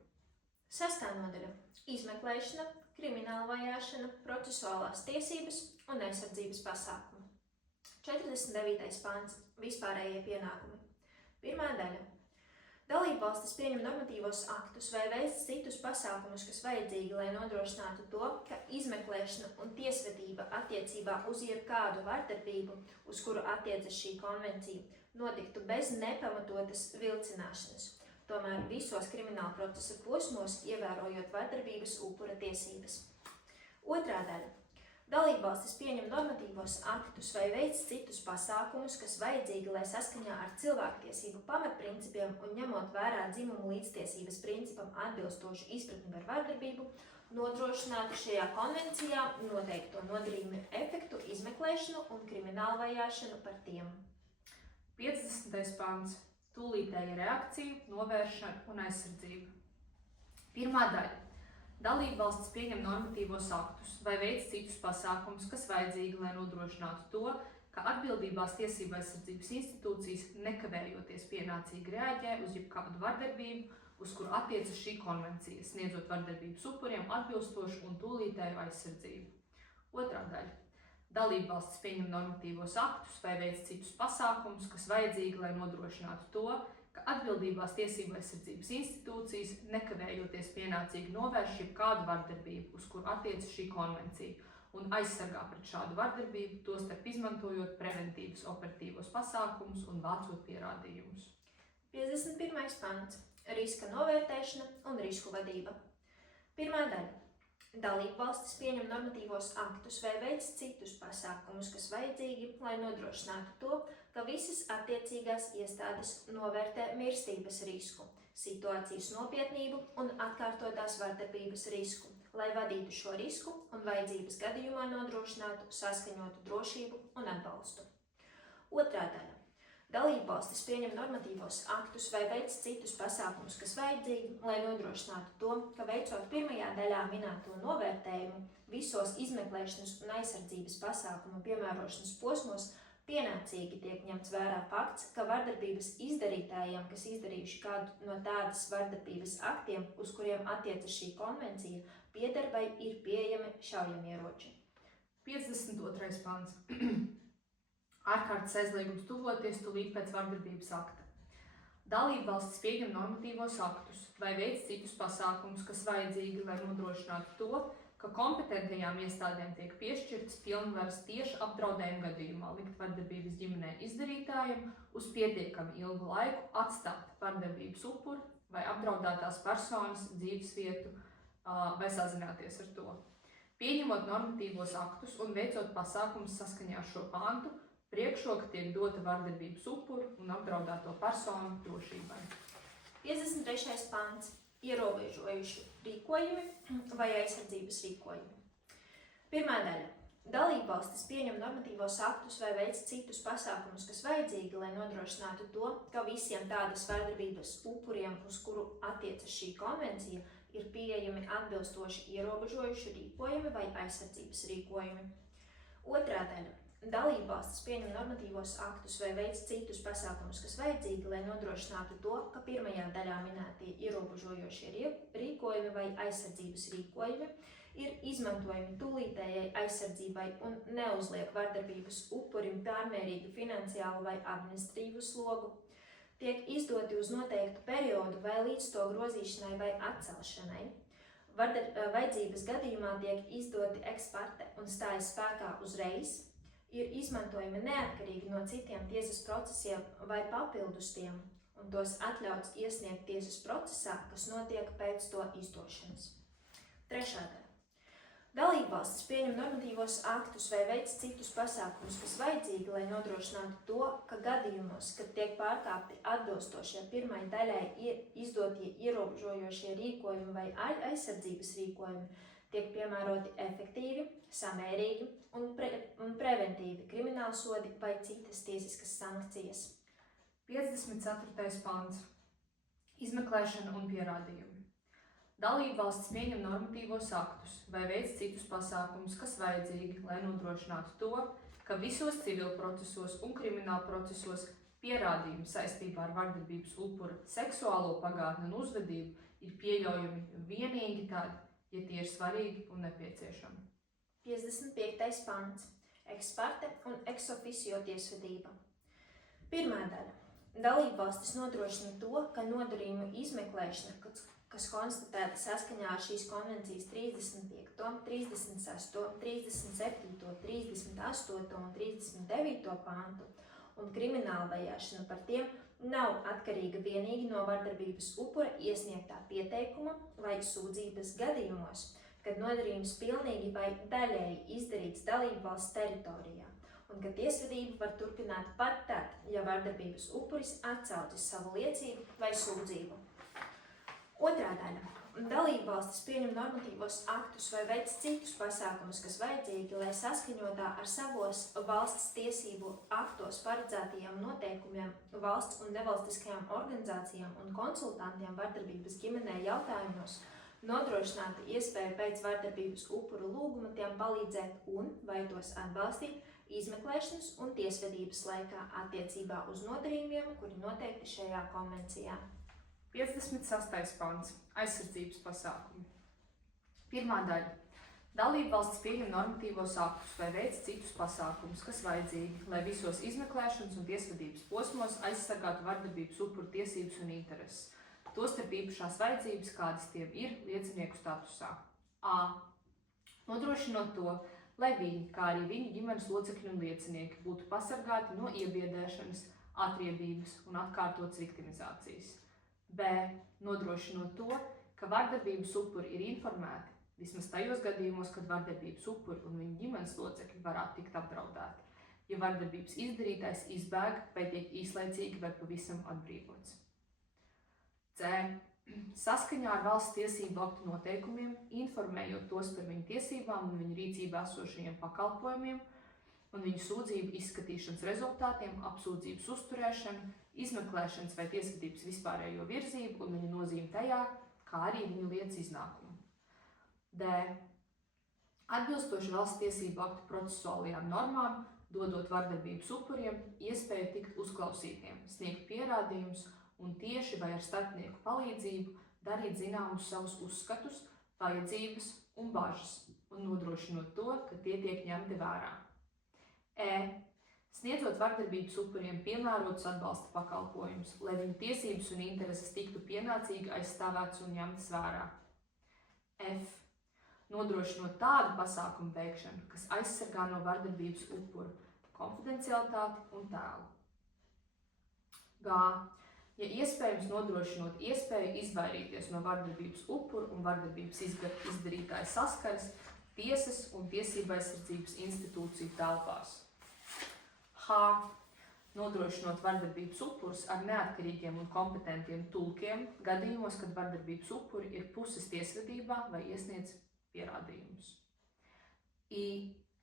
6. nodaļa. Izmeklēšana, krimināla vajāšana, procesuālās tiesības un aizsardzības pasākumi. 49. pāns. Vispārējie pienākumi. Pirmā daļa. Dalībvalstis pieņem normatīvos aktus vai veic citus pasākumus, kas vajadzīgi, lai nodrošinātu to, ka izmeklēšana un tiesvedība attiecībā uz jebkādu vardarbību, uz kuru attiecas šī konvencija, notiktu bez nepamatotas vilcināšanas, tomēr visos krimināla procesa posmos ievērojot vardarbības upura tiesības. Otrā daļa. Dalībvalstis pieņem normatīvos aktus vai veic citus pasākumus, kas vajadzīgi, lai saskaņā ar cilvēktiesību pamatprincipiem un ņemot vērā dzimumu līdztiesības principam atbilstošu izpratni par vardarbību, nodrošinātu šajā konvencijā noteikto nodarījumu efektu, izmeklēšanu un kriminālu vajāšanu par tiem. 50. pants. Tūlītēja reakcija, novēršana un aizsardzība. Pirmā daļa. Dalībvalstis pieņem normatīvos aktus vai veic citus pasākumus, kas vajadzīgi, lai nodrošinātu to, ka atbildībās tiesību aizsardzības institūcijas nekavējoties pienācīgi reaģē uz jebkādu vardarbību, uz kuru attiecas šī konvencija, sniedzot vardarbības upuriem atbilstošu un tūlītēju aizsardzību. Otrā daļa. Dalībvalstis pieņem normatīvos aktus vai veic citus pasākumus, kas vajadzīgi, lai nodrošinātu to, ka atbildībās tiesību aizsardzības institūcijas nekavējoties pienācīgi novērš jebkādu vardarbību, uz kuru attiecas šī konvencija, un aizsargā pret šādu vardarbību, tostarp izmantojot preventīvas operatīvos pasākumus un vācot pierādījumus. 51. pants. Riska novērtēšana un risku vadība. Pirmā daļa. Dalībvalstis pieņem normatīvos aktus vai veic citus pasākumus, kas vajadzīgi, lai nodrošinātu to, ka visas attiecīgās iestādes novērtē mirstības risku, situācijas nopietnību un atkārtotās vardarbības risku, lai vadītu šo risku un vajadzības gadījumā nodrošinātu saskaņotu drošību un atbalstu. Otrā daļa. Dalībvalstis pieņem normatīvos aktus vai veic citus pasākumus, kas vajadzīgi, lai nodrošinātu to, ka veicot pirmajā daļā minēto novērtējumu visos izmeklēšanas un aizsardzības pasākumu piemērošanas posmos pienācīgi tiek ņemts vērā fakts, ka vardarbības izdarītājiem, kas izdarījuši kādu no tādas vardarbības aktiem, uz kuriem attiecas šī konvencija, pieder vai ir pieejami šaujamieroči. 52. pants. Ārkārtas aizliegums tuvoties tūlīt pēc vardarbības akta. Dalībvalstis pieņem normatīvos aktus vai veic citus pasākumus, kas vajadzīgi, lai nodrošinātu to, ka kompetentajām iestādēm tiek piešķirtas pilnvaras tieši apdraudējuma gadījumā likt vardarbības ģimenē izdarītājiem uz pietiekami ilgu laiku atstāt vardarbības upuri vai apdraudētās personas dzīvesvietu vai sazināties ar to. Pieņemot normatīvos aktus un veicot pasākumus saskaņā ar šo pantu, priekšroka tiek dota vardarbības upuru un apdraudēto personu drošībai. 53. pants. Ierobežojuši rīkojumi vai aizsardzības rīkojumi. Pirmā daļa. Dalībvalstis pieņem normatīvos aktus vai veic citus pasākumus, kas vajadzīgi, lai nodrošinātu to, ka visiem tādas vardarbības upuriem, uz kuru attiecas šī konvencija, ir pieejami atbilstoši ierobežojuši rīkojumi vai aizsardzības rīkojumi. Otrā daļa. Dalībvalstis pieņem normatīvos aktus vai veic citus pasākumus, kas vajadzīgi, lai nodrošinātu to, ka pirmajā daļā minētie ierobežojošie rīkojumi vai aizsardzības rīkojumi ir izmantojami tūlītējai aizsardzībai un neuzliek vardarbības upurim pārmērīgu finansiālu vai administratīvu slogu, tiek izdoti uz noteiktu periodu vai līdz to grozīšanai vai atcelšanai. Vajadzības gadījumā tiek izdoti ex parte un stājas spēkā uzreiz, ir izmantojami neatkarīgi no citiem tiesas procesiem vai papildus tiem, un tos atļauts iesniegt tiesas procesā, kas notiek pēc to izdošanas. Trešā daļa. Dalībvalstis pieņem normatīvos aktus vai veic citus pasākumus, kas vajadzīgi, lai nodrošinātu to, ka gadījumos, kad tiek pārkāpti atbilstošie pirmai daļai izdotie ierobežojošie rīkojumi vai aizsardzības rīkojumi, tiek piemēroti efektīvi, samērīgi un preventīvi kriminālsodi vai citas tiesiskas sankcijas. 54. pants. Izmeklēšana un pierādījumi. Dalībvalstis pieņem normatīvos aktus vai veic citus pasākumus, kas vajadzīgi, lai nodrošinātu to, ka visos civilprocesos un kriminālprocesos pierādījumi saistībā ar vardarbības upura seksuālo pagātni un uzvedību ir pieļaujami vienīgi tad, ja tie ir svarīgi un nepieciešami. 55. pants. Ex parte un ex officio tiesvedība. Pirmā daļa. Dalībvalstis nodrošina to, ka nodarījumu izmeklēšana, kas konstatēta saskaņā ar šīs konvencijas 35., 36., 37., 38. un 39. pantu un krimināla vajāšana par tiem nav atkarīga vienīgi no vardarbības upura iesniegtā pieteikuma vai sūdzības gadījumos, kad nodarījums pilnīgi vai daļēji izdarīts dalībvalsts teritorijā, un ka tiesvedību var turpināt pat tad, ja vardarbības upuris atsaucis savu liecību vai sūdzību. Otrā daļa. Dalībvalstis pieņem normatīvos aktus vai veic citus pasākumus, kas vajadzīgi, lai saskaņotā ar savos valsts tiesību aktos paredzētajiem noteikumiem valsts un nevalstiskajām organizācijām un konsultantiem vardarbības ģimenē jautājumos nodrošinātu iespēju pēc vardarbības upuru lūguma tiem palīdzēt un vai tos atbalstīt izmeklēšanas un tiesvedības laikā attiecībā uz nodarījumiem, kuri noteikti šajā konvencijā. 56. pants. Aizsardzības pasākumi. Pirmā daļa. Dalībvalstis pieņem normatīvos aktus vai veic citus pasākumus, kas vajadzīgi, lai visos izmeklēšanas un tiesvedības posmos aizsargātu vardarbības upuru tiesības un intereses. Tostarp īpašās vajadzības, kādas tiem ir liecinieku statusā. A. Nodrošinot to, lai viņi, kā arī viņu ģimenes locekļi un liecinieki, būtu pasargāti no iebiedēšanas, atriebības un atkārtotas viktimizācijas. B. Nodrošinot to, ka vardarbības upuri ir informēti, vismaz tajos gadījumos, kad vardarbības upuri un viņu ģimenes locekļi varētu tikt apdraudēti, ja vardarbības izdarītājs izbēg vai tiek īslaicīgi vai pavisam atbrīvots. C. Saskaņā ar valsts tiesību aktu noteikumiem, informējot tos par viņu tiesībām un viņu rīcībā esošajiem pakalpojumiem un viņu sūdzību izskatīšanas rezultātiem, apsūdzības uzturēšanu, izmeklēšanas vai tiesvedības vispārējo virzību un viņu nozīmi tajā, kā arī viņu lietas iznākumu. D. Atbilstoši valsts tiesību aktu procesuālajām normām, dodot vardarbības upuriem iespēju tikt uzklausītiem, sniegt pierādījumus un tieši vai ar starpnieku palīdzību darīt zināmus savus uzskatus, vajadzības un bažas un nodrošinot to, ka tie tiek ņemti vērā. E. Sniedzot vardarbības upuriem piemērotus atbalsta pakalpojumus, lai viņu tiesības un intereses tiktu pienācīgi aizstāvētas un ņemtas vērā. F. Nodrošinot tādu pasākumu veikšanu, kas aizsargā no vardarbības upuru konfidencialitāti un tēlu. G. Ja iespējams nodrošinot iespēju izvairīties no vardarbības upuru un vardarbības izdarītāja saskares tiesas un tiesība aizsardzības institūciju telpās. H. Nodrošinot vardarbības upurus ar neatkarīgiem un kompetentiem tulkiem gadījumos, kad vardarbības upuri ir puses tiesvedībā vai iesniedz pierādījumus. I.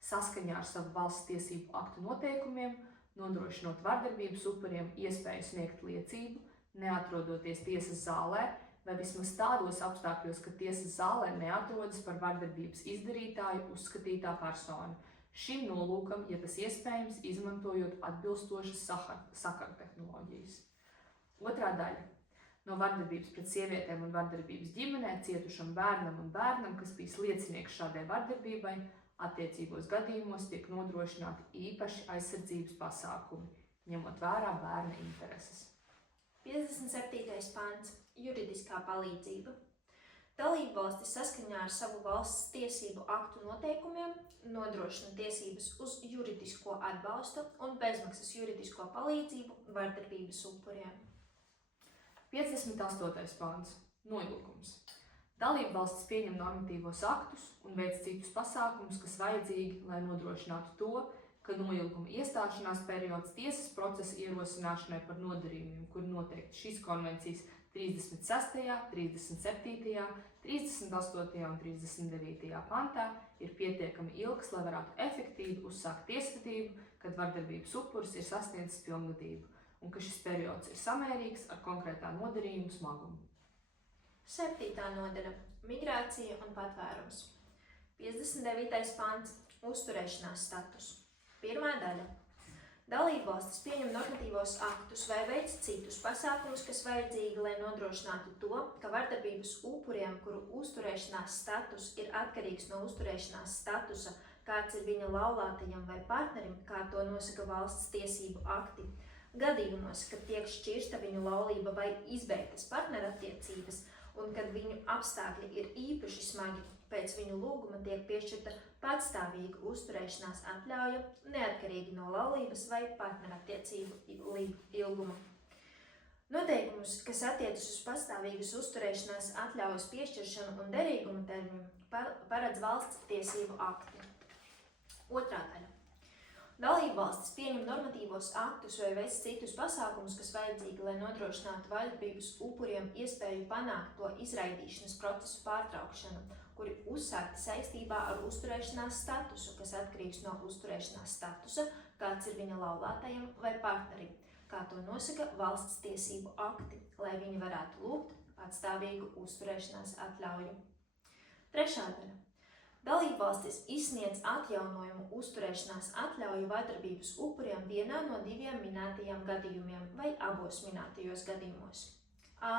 saskaņā ar savu valsts tiesību aktu noteikumiem, nodrošinot vardarbības upuriem iespēju sniegt liecību, neatrodoties tiesas zālē, vai vismaz tādos apstākļos, ka tiesas zālē neatrodas par vardarbības izdarītāju uzskatītā persona. Šim nolūkam, ja tas iespējams, izmantojot atbilstošas sakaru tehnoloģijas. Otrā daļa. No vardarbības pret sievietēm un vardarbības ģimenē cietušam bērnam un bērnam, kas bijis liecinieks šādai vardarbībai, attiecīgos gadījumos tiek nodrošināti īpaši aizsardzības pasākumi, ņemot vērā bērna intereses. 57. pants. Juridiskā palīdzība. Dalībvalstis saskaņā ar savu valsts tiesību aktu noteikumiem nodrošina tiesības uz juridisko atbalstu un bezmaksas juridisko palīdzību vardarbības upuriem. 58. pāns. Noilgums. Dalībvalstis pieņem normatīvos aktus un veic citus pasākumus, kas vajadzīgi, lai nodrošinātu to, ka noilguma iestāšanās periods tiesas procesa ierosināšanai par nodarījumiem, kuri noteikti šīs konvencijas 36., 37., 38. un 39. pantā, ir pietiekami ilgs, lai varētu efektīvi uzsākt tiesvedību, kad vardarbības upuris ir sasniedzis pilngadību, un ka šis periods ir samērīgs ar konkrētā nodarījuma smagumu. 7. nodaļa. Migrācija un patvērums. 59. pants. Uzturēšanās status. 1. daļa. Dalībvalstis pieņem normatīvos aktus vai veic citus pasākumus, kas vajadzīgi, lai nodrošinātu to, ka vardarbības upuriem, kuru uzturēšanās status ir atkarīgs no uzturēšanās statusa, kāds ir viņa laulātajam vai partnerim, kā to nosaka valsts tiesību akti, gadījumos, kad tiek šķirsta viņu laulība vai izbeigtas partnerattiecības, un kad viņu apstākļi ir īpaši smagi, pēc viņu lūguma tiek piešķirta patstāvīga uzturēšanās atļauja, neatkarīgi no laulības vai partnerattiecību ilguma. Noteikumus, kas attiecas uz pastāvīgas uzturēšanās atļaujas piešķiršanu un derīguma termiņu, paredz valsts tiesību akti. 2. daļa. Dalībvalstis pieņem normatīvos aktus vai veic citus pasākumus, kas vajadzīgi, lai nodrošinātu vardarbības upuriem iespēju panākt to izraidīšanas procesu pārtraukšanu, kuri uzsākti saistībā ar uzturēšanās statusu, kas atkarīgs no uzturēšanās statusa, kāds ir viņa laulātajam vai partnerim, kā to nosaka valsts tiesību akti, lai viņi varētu lūgt patstāvīgu uzturēšanās atļauju. 3. daļa. Dalībvalstis izsniedz atjaunojumu uzturēšanās atļauju vardarbības upuriem vienā no 2 minētajiem gadījumiem vai abos minētajos gadījumos. A.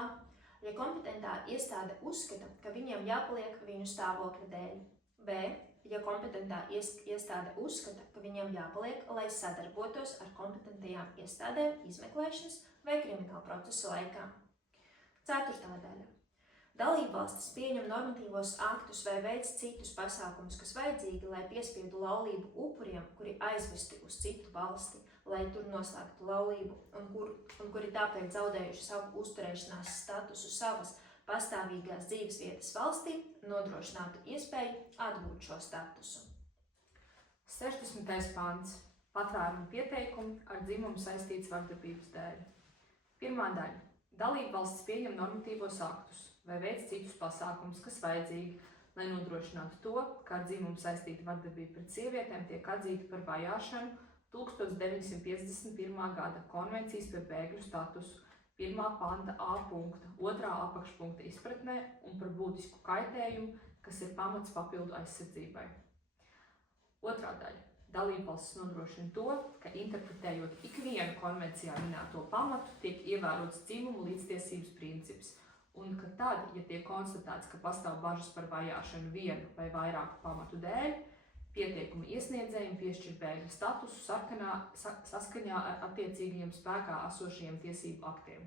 Ja kompetentā iestāde uzskata, ka viņiem jāpaliek viņu stāvokļa dēļ. B. Ja kompetentā iestāde uzskata, ka viņiem jāpaliek, lai sadarbotos ar kompetentajām iestādēm izmeklēšanas vai krimināla procesa laikā. 4. daļa. Dalībvalstis pieņem normatīvos aktus vai veic citus pasākumus, kas vajadzīgi, lai piespiedu laulību upuriem, kuri aizvesti uz citu valsti, lai tur noslēgtu laulību un kuri tāpēc zaudējuši savu uzturēšanās statusu savas pastāvīgās dzīvesvietas valstī, nodrošinātu iespēju atgūt šo statusu. 60. pāns. Patvērumu pieteikumi ar dzimumu saistīts vardarbības dēļ. 1. daļa. Dalībvalstis pieņem normatīvos aktus vai veic citus pasākumus, kas vajadzīgi, lai nodrošinātu to, ka ar dzimumu saistīta vardarbība pret sievietēm tiek atzīta par vajāšanu 1951. gada konvencijas par bēgļu statusu 1. panta A punkta, 2. apakšpunkta izpratnē un par būtisku kaitējumu, kas ir pamats papildu aizsardzībai. 2. daļa. Dalībvalstis nodrošina to, ka interpretējot ikvienu konvencijā minēto pamatu, tiek ievērots dzimumu līdztiesības princips, un ka tad, ja tiek konstatēts, ka pastāv bažas par vajāšanu vienu vai vairāku pamatu dēļ, pieteikuma iesniedzējiem piešķir bēgļa statusu saskaņā ar attiecīgajiem spēkā esošajiem tiesību aktiem.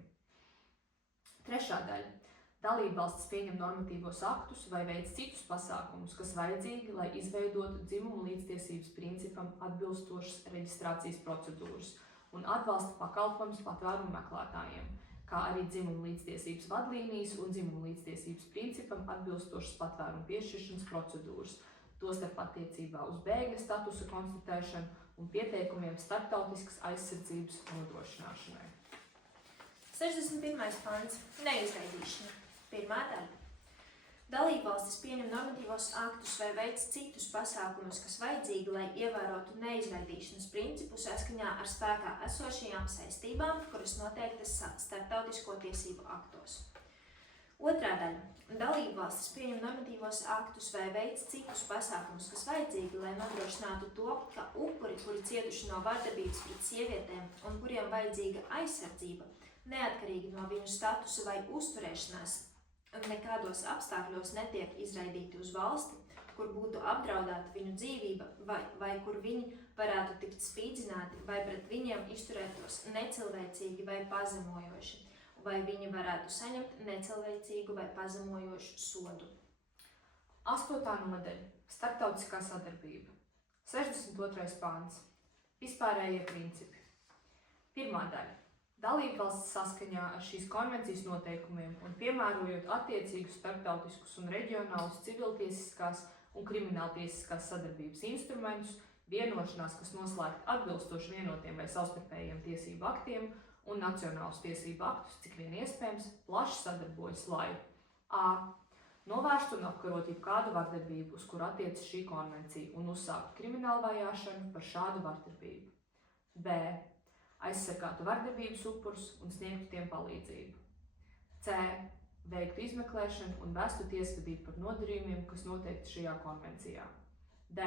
3. daļa. Dalībvalstis pieņem normatīvos aktus vai veic citus pasākumus, kas vajadzīgi, lai izveidotu dzimumu līdztiesības principam atbilstošas reģistrācijas procedūras un atbalsta pakalpojumus patvērumu meklētājiem, kā arī dzimumu līdztiesības vadlīnijas un dzimumu līdztiesības principam atbilstošas patvērumu piešķiršanas procedūras, tostarp attiecībā uz bēgļa statusa konstatēšanu un pieteikumiem starptautiskas aizsardzības nodrošināšanai. 61. pants. Neizraidīšana. 1. daļa. Dalībvalstis pieņem normatīvos aktus vai veic citus pasākumus, kas vajadzīgi, lai ievērotu neizraidīšanas principu saskaņā ar spēkā esošajām saistībām, kuras noteiktas starptautisko tiesību aktos. Otrā daļa. Dalībvalstis pieņem normatīvos aktus vai veic citus pasākumus, kas vajadzīgi, lai nodrošinātu to, ka upuri, kuri cietuši no vardarbības pret sievietēm un kuriem vajadzīga aizsardzība, neatkarīgi no viņu statusa vai uzturēšanās, nekādos apstākļos netiek izraidīti uz valsti, kur būtu apdraudēta viņu dzīvība vai kur viņi varētu tikt spīdzināti vai pret viņiem izturētos necilvēcīgi vai pazemojoši, vai viņi varētu saņemt necilvēcīgu vai pazemojošu sodu. 8. nodaļa. Starptautiskā sadarbība. 62. pāns. Vispārējie principi. 1. daļa. Dalībvalstis saskaņā ar šīs konvencijas noteikumiem un piemērojot attiecīgus starptautiskus un reģionālus civiltiesiskās un krimināltiesiskās sadarbības instrumentus, vienošanās, kas noslēgta atbilstoši vienotiem vai savstarpējiem tiesību aktiem un nacionālus tiesību aktus, cik vien iespējams, plaši sadarbojas, lai a. novērstu un apkarot jebkādu vardarbību, uz kuru attiecas šī konvencija, un uzsākt kriminālu vajāšanu par šādu vardarbību. B. aizsargātu vardarbības upurus un sniegtu tiem palīdzību. C. veiktu izmeklēšanu un vestu tiesvedību par nodarījumiem, kas noteikti šajā konvencijā. D.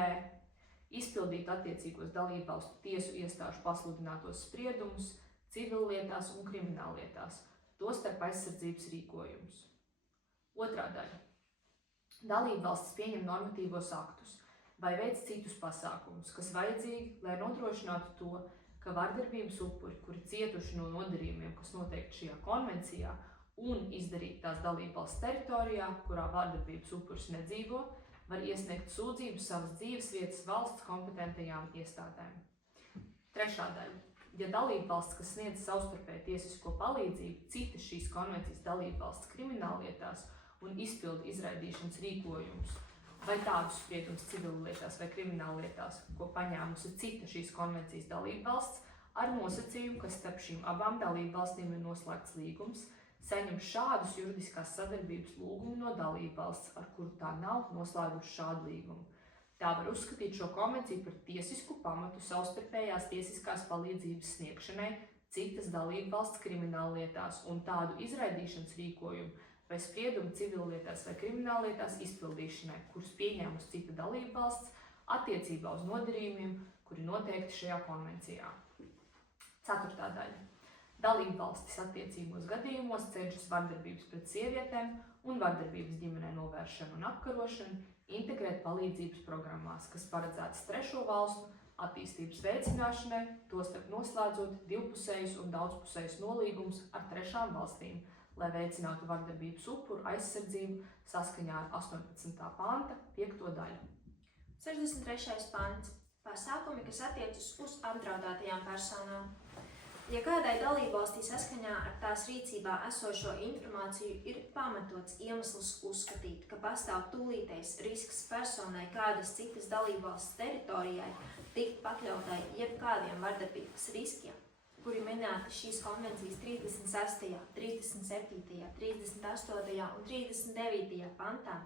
izpildīt attiecīgos dalībvalstu tiesu iestāžu pasludinātos spriedumus civillietās un krimināllietās, tostarp aizsardzības rīkojumus. 2. daļa. Dalībvalstis pieņem normatīvos aktus vai veic citus pasākumus, kas vajadzīgi, lai nodrošinātu to, ka vardarbības upuri, kuri cietuši no nodarījumiem, kas noteikti šajā konvencijā, un izdarīt tās dalībvalsts teritorijā, kurā vardarbības upuris nedzīvo, var iesniegt sūdzību savas dzīves vietas valsts kompetentajām iestādēm. 3. daļa. Ja dalībvalsts, kas sniedz savstarpēju tiesisko palīdzību citas šīs konvencijas dalībvalsts krimināllietās un izpilda izraidīšanas rīkojumus, vai tādus spriedumus civillietās vai krimināllietās, ko paņēmusi cita šīs konvencijas dalībvalsts, ar nosacījumu, ka starp šīm abām dalībvalstīm ir noslēgts līgums, saņem šādus juridiskās sadarbības lūgumu no dalībvalsts, ar kuru tā nav noslēguši šādu līgumu. Tā var uzskatīt šo konvenciju par tiesisku pamatu savstarpējās tiesiskās palīdzības sniegšanai citas dalībvalsts krimināllietās un tādu izraidīšanas rīkojumu vai spriedumu civillietās vai krimināllietās izpildīšanai, kurus pieņēmusi cita dalībvalsts attiecībā uz nodarījumiem, kuri noteikti šajā konvencijā. 4. daļa. Dalībvalstis attiecīgos gadījumos cenšas vardarbības pret sievietēm un vardarbības ģimenē novēršanu un apkarošanu integrēt palīdzības programmās, kas paredzētas trešo valstu attīstības veicināšanai, tostarp noslēdzot divpusējus un daudzpusējus nolīgumus ar trešām valstīm, lai veicinātu vardarbības upuru aizsardzību saskaņā ar 18. panta 5. daļu. 63. pants. Pasākumi, kas attiecas uz apdraudētajām personām. Ja kādai dalībvalstī saskaņā ar tās rīcībā esošo informāciju ir pamatots iemesls uzskatīt, ka pastāv tūlītējs risks personai kādas citas dalībvalsts teritorijai tikt pakļautai jebkādiem vardarbības riskiem, kuri minēti šīs konvencijas 36., 37., 38. un 39. pantā,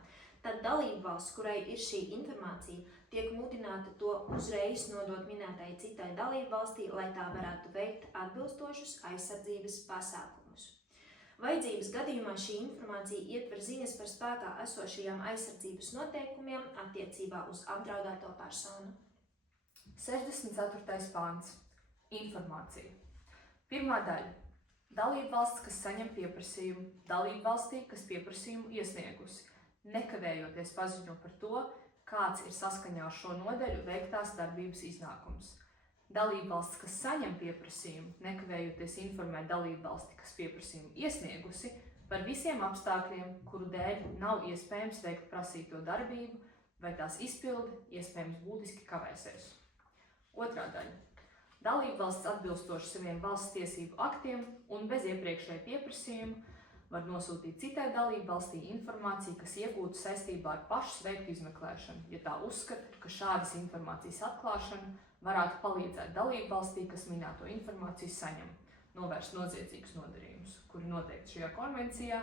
tad dalībvalsts, kurai ir šī informācija, tiek mudināta to uzreiz nodot minētai citai dalībvalstī, lai tā varētu veikt atbilstošus aizsardzības pasākumus. Vajadzības gadījumā šī informācija ietver ziņas par spēkā esošajām aizsardzības noteikumiem attiecībā uz apdraudēto personu. 64. pāns. Informācija. 1. daļa. Dalībvalsts, kas saņem pieprasījumu, dalībvalstī, kas pieprasījumu iesniegusi, nekavējoties paziņo par to, kāds ir saskaņā ar šo nodaļu veiktās darbības iznākums. Dalībvalsts, kas saņem pieprasījumu, nekavējoties informē dalībvalsti, kas pieprasījumu iesniegusi, par visiem apstākļiem, kuru dēļ nav iespējams veikt prasīto darbību, vai tās izpildi iespējams būtiski kavēsies. 2. daļa. Dalībvalsts atbilstoši saviem valsts tiesību aktiem un bez iepriekšēja pieprasījuma var nosūtīt citai dalībvalstī informāciju, kas iegūta saistībā ar pašas veiktu izmeklēšanu, ja tā uzskata, ka šādas informācijas atklāšana varētu palīdzēt dalībvalstī, kas minēto informāciju saņem, novērst noziedzīgus nodarījumus, kuri noteikti šajā konvencijā,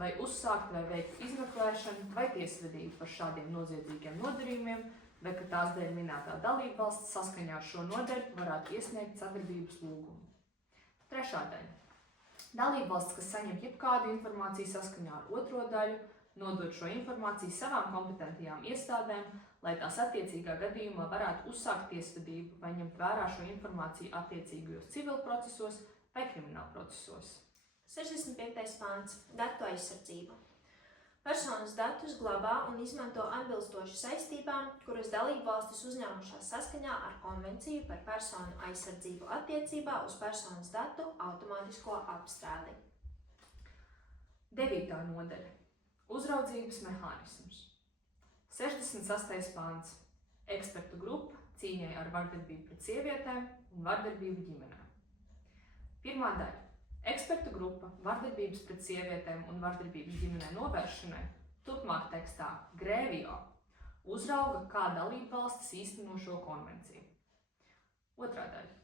vai uzsākt vai veikt izmeklēšanu vai tiesvedību par šādiem noziedzīgiem nodarījumiem, vai ka tās dēļ minētā dalībvalsts saskaņā ar šo nodaļu varētu iesniegt sadarbības lūgumu. Trešā daļa. Dalībvalsts, kas saņem jebkādu informāciju saskaņā ar otro daļu, nodod šo informāciju savām kompetentajām iestādēm, lai tās attiecīgā gadījumā varētu uzsākt tiesvedību vai ņemt vērā šo informāciju attiecīgajos civilprocesos vai kriminālprocesos. 65. pāns – datu aizsardzība. Personas datus glabā un izmanto atbilstoši saistībām, kuras dalībvalstis uzņēmušās saskaņā ar konvenciju par personu aizsardzību attiecībā uz personas datu automātisko apstrādi. 9. nodaļa. Uzraudzības mehānisms. 68. pāns. Ekspertu grupa cīņai ar vardarbību pret sievietēm un vardarbību ģimenē. 1. daļa. Ekspertu grupa vardarbības pret sievietēm un vardarbības ģimenē novēršanai, turpmāk tekstā Grēvio, uzrauga, kā dalībvalstis īsteno šo konvenciju. 2. daļa.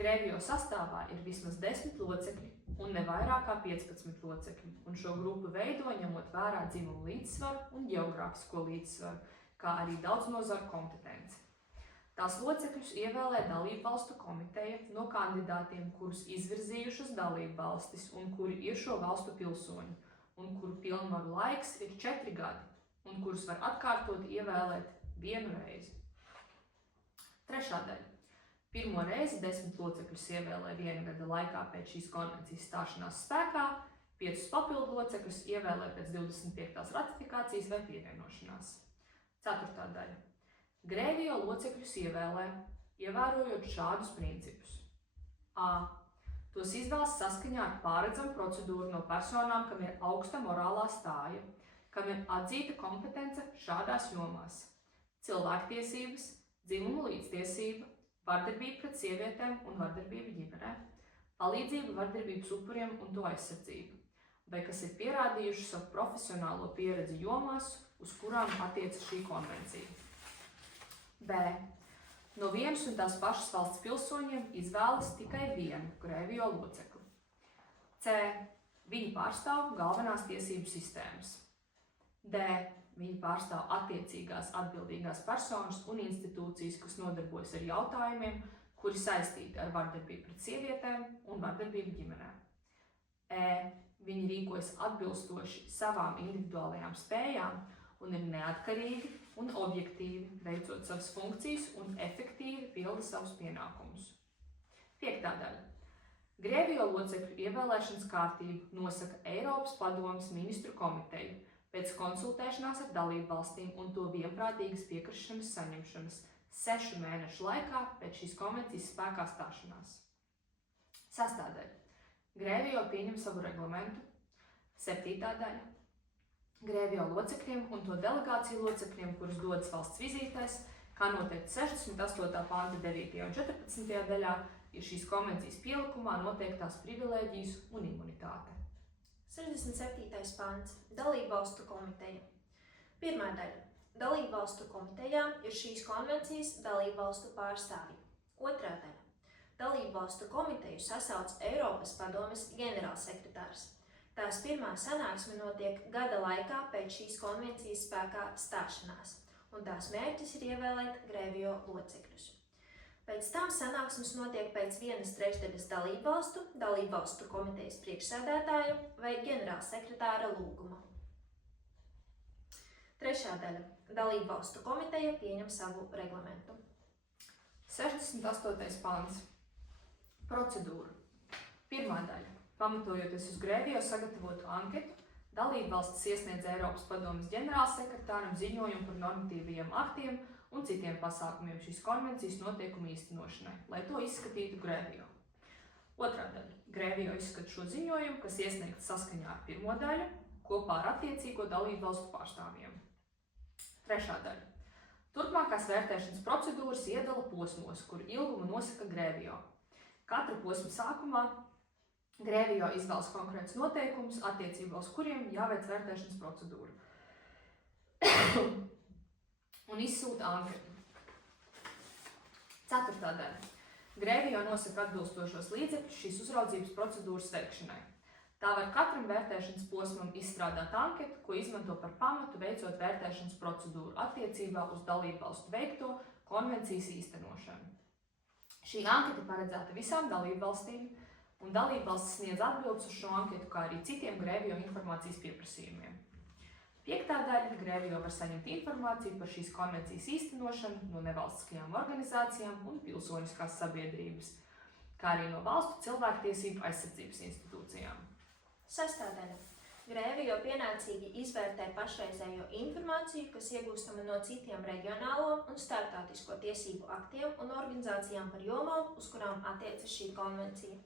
Grēvio sastāvā ir vismaz 10 locekļi un ne vairāk kā 15 locekļi, un šo grupu veido ņemot vērā dzimumu līdzsvaru un geogrāfisko līdzsvaru, kā arī daudz nozaru kompetenci. Tās locekļus ievēlē dalībvalstu komiteja no kandidātiem, kurus izvirzījušas dalībvalstis un kuri ir šo valstu pilsoņi, un kuru pilnvaru laiks ir 4 gadi, un kurus var atkārtot ievēlēt 1 reizi. 3. daļa. Pirmo reizi 10 locekļus ievēlē 1 gada laikā pēc šīs konvencijas stāšanās spēkā, 5 papildu locekļus ievēlē pēc 25. ratifikācijas vai pievienošanās. 4. daļa. Grēvio locekļus ievēlē, ievērojot šādus principus. A. Tos izvēlas saskaņā ar pāredzamu procedūru no personām, kam ir augsta morālā stāja, kam ir atzīta kompetence šādās jomās: cilvēktiesības, dzimumu līdztiesība, vardarbība pret sievietēm un vardarbība ģimenē, palīdzība vardarbības upuriem un to aizsardzību, vai kas ir pierādījuši savu profesionālo pieredzi jomās, uz kurām attiecas šī konvencija. B. No vienas un tās pašas valsts pilsoņiem izvēlas tikai 1 Grēvio locekli. C. Viņi pārstāv galvenās tiesību sistēmas. D. Viņi pārstāv attiecīgās atbildīgās personas un institūcijas, kas nodarbojas ar jautājumiem, kuri saistīti ar vardarbību pret sievietēm un vardarbību ģimenē. E. Viņi rīkojas atbilstoši savām individuālajām spējām un ir neatkarīgi un objektīvi, veicot savas funkcijas un efektīvi pilda savus pienākumus. 5. daļa. Grēvio locekļu ievēlēšanas kārtību nosaka Eiropas padomes ministru komiteja pēc konsultēšanās ar dalībvalstīm un to vienprātīgas piekrišanas saņemšanas 6 mēnešu laikā pēc šīs konvencijas spēkā stāšanās. 6. daļa. Grēvio pieņem savu reglamentu. 7. daļa. Grēvio locekļiem un to delegāciju locekļiem, kurus dodas valsts vizītēs, kā noteikti 68. panta 9. un 14. daļā, ir šīs konvencijas pielikumā noteiktās privilēģijas un imunitāte. 67. pants – dalībvalstu komiteja. 1. daļa. Dalībvalstu komitejā ir šīs konvencijas dalībvalstu pārstāvji. 2. daļa. Dalībvalstu komiteju sasauc Eiropas padomes ģenerālsekretārs. Tās pirmā sanāksme notiek gada laikā pēc šīs konvencijas spēkā stāšanās, un tās mērķis ir ievēlēt Grēvio locekļus. Pēc tam sanāksmes notiek pēc 1/3 dalībvalstu komitejas priekšsēdētāja vai ģenerālsekretāra lūguma. 3. daļa. Dalībvalstu komiteja pieņem savu reglamentu. 68. pāns. Procedūra. 1. daļa. Pamatojoties uz Grēvio sagatavotu anketu, dalībvalstis iesniedz Eiropas padomes ģenerālsekretāram ziņojumu par normatīvajiem aktiem un citiem pasākumiem šīs konvencijas noteikumu īstenošanai, lai to izskatītu Grēvio. 2. daļa. Grēvio izskata šo ziņojumu, kas iesniegts saskaņā ar 1. daļu, kopā ar attiecīgo dalībvalstu pārstāvjiem. 3. daļa. Turpmākās vērtēšanas procedūras iedala posmos, kuru ilgumu nosaka Grēvio. Katra posma sākumā Grēvio izvēlas konkrētus noteikumus, attiecībā uz kuriem jāveic vērtēšanas procedūra un izsūta anketu. 4. daļa. Grēvio nosaka atbilstošos līdzekļus šīs uzraudzības procedūras veikšanai. Tā var katram vērtēšanas posmam izstrādāt anketu, ko izmanto par pamatu veicot vērtēšanas procedūru attiecībā uz dalībvalstu veikto konvencijas īstenošanu. Šī anketa paredzēta visām dalībvalstīm, un dalībvalstis sniedz atbildes uz šo anketu, kā arī citiem Grēvio informācijas pieprasījumiem. 5. daļa Grēvio var saņemt informāciju par šīs konvencijas īstenošanu no nevalstiskajām organizācijām un pilsoniskās sabiedrības, kā arī no valstu cilvēktiesību aizsardzības institūcijām. 6. daļa. Grēvio pienācīgi izvērtē pašreizējo informāciju, kas iegūstama no citiem reģionālo un starptautisko tiesību aktiem un organizācijām par jomām, uz kurām attiecas šī konvencija.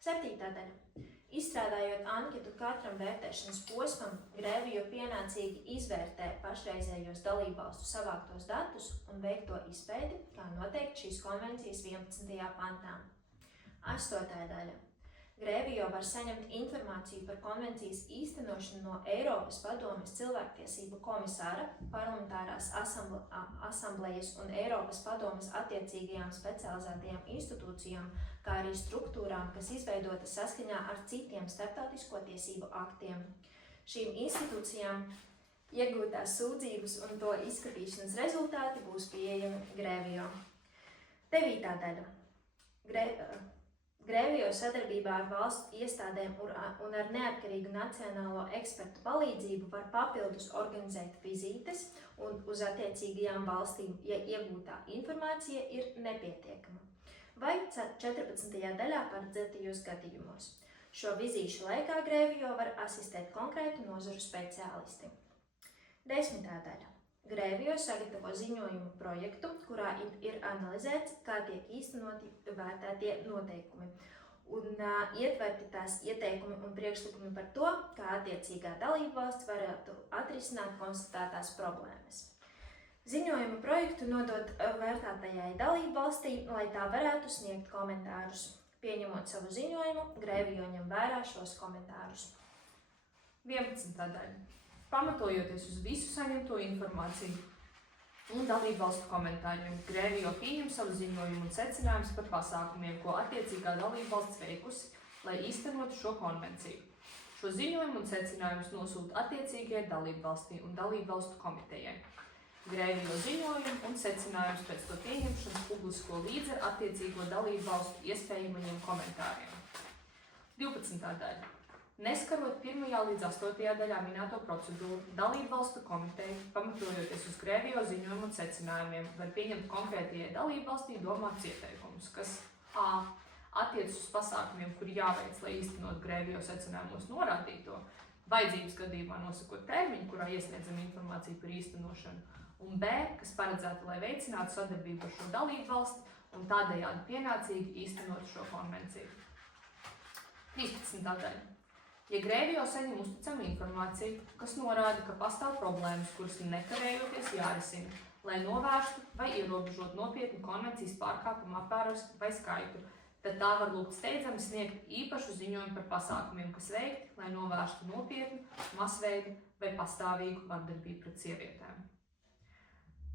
7. daļa. Izstrādājot anketu katram vērtēšanas posmam, Grēvio pienācīgi izvērtē pašreizējos dalībvalstu savāktos datus un veikto izpēti, kā noteikti šīs konvencijas 11. pantā. 8. daļa. Grēvio var saņemt informāciju par konvencijas īstenošanu no Eiropas padomes cilvēktiesību komisāra, parlamentārās asamblejas un Eiropas padomes attiecīgajām specializētajām institūcijām, kā arī struktūrām, kas izveidotas saskaņā ar citiem starptautisko tiesību aktiem. Šīm institūcijām iegūtās sūdzības un to izskatīšanas rezultāti būs pieejami Grēvio. 9. daļa. Grēvio sadarbībā ar valsts iestādēm un ar neatkarīgu nacionālo ekspertu palīdzību var papildus organizēt vizītes un uz attiecīgajām valstīm, ja iegūtā informācija ir nepietiekama, vai 14. daļā paredzētajos gadījumos. Šo vizīšu laikā Grēvio var asistēt konkrētu nozaru speciālisti. 10. daļa. Grēvio sagatavo ziņojumu projektu, kurā ir analizēts, kā tiek īstenoti vērtētie noteikumi, un ietverti tās ieteikumi un priekšlikumi par to, kā attiecīgā dalībvalsts varētu atrisināt konstatētās problēmas. Ziņojumu projektu nodot vērtētajai dalībvalstī, lai tā varētu sniegt komentārus. Pieņemot savu ziņojumu, Grēvio ņem vērā šos komentārus. 11. daļa. Pamatojoties uz visu saņemto informāciju un dalībvalstu komentāriem, Grēvio pieņem savu ziņojumu un secinājumus par pasākumiem, ko attiecīgā dalībvalsts veikusi, lai īstenotu šo konvenciju. Šo ziņojumu un secinājumus nosūta attiecīgajai dalībvalstī un dalībvalstu komitejai. Grēvio ziņojumu un secinājumus pēc to pieņemšanas publisko līdz ar attiecīgo dalībvalstu iespējamajiem komentāriem. 12. daļa. Neskarot 1. līdz 8. daļā minēto procedūru, dalībvalstu komiteja, pamatojoties uz Grēvio ziņojumu un secinājumiem, var pieņemt konkrētajai dalībvalstī domātus ieteikumus, kas a. attiecas uz pasākumiem, kuri jāveic, lai īstenot Grēvio secinājumos norādīto, vajadzības gadījumā nosakot termiņu, kurā iesniedzam informāciju par īstenošanu, un b. kas paredzēta, lai veicinātu sadarbību ar šo dalībvalsti un tādējādi pienācīgi īstenot šo konvenciju. 13. daļa. Ja Grēvio saņem uzticamu informāciju, kas norāda, ka pastāv problēmas, kuras nekavējoties jārisina, lai novērstu vai ierobežot nopietnu konvencijas pārkāpumu apmērus vai skaitu, tad tā var lūgt steidzami sniegt īpašu ziņojumu par pasākumiem, kas veikti, lai novērstu nopietnu, masveidu vai pastāvīgu vardarbību pret sievietēm.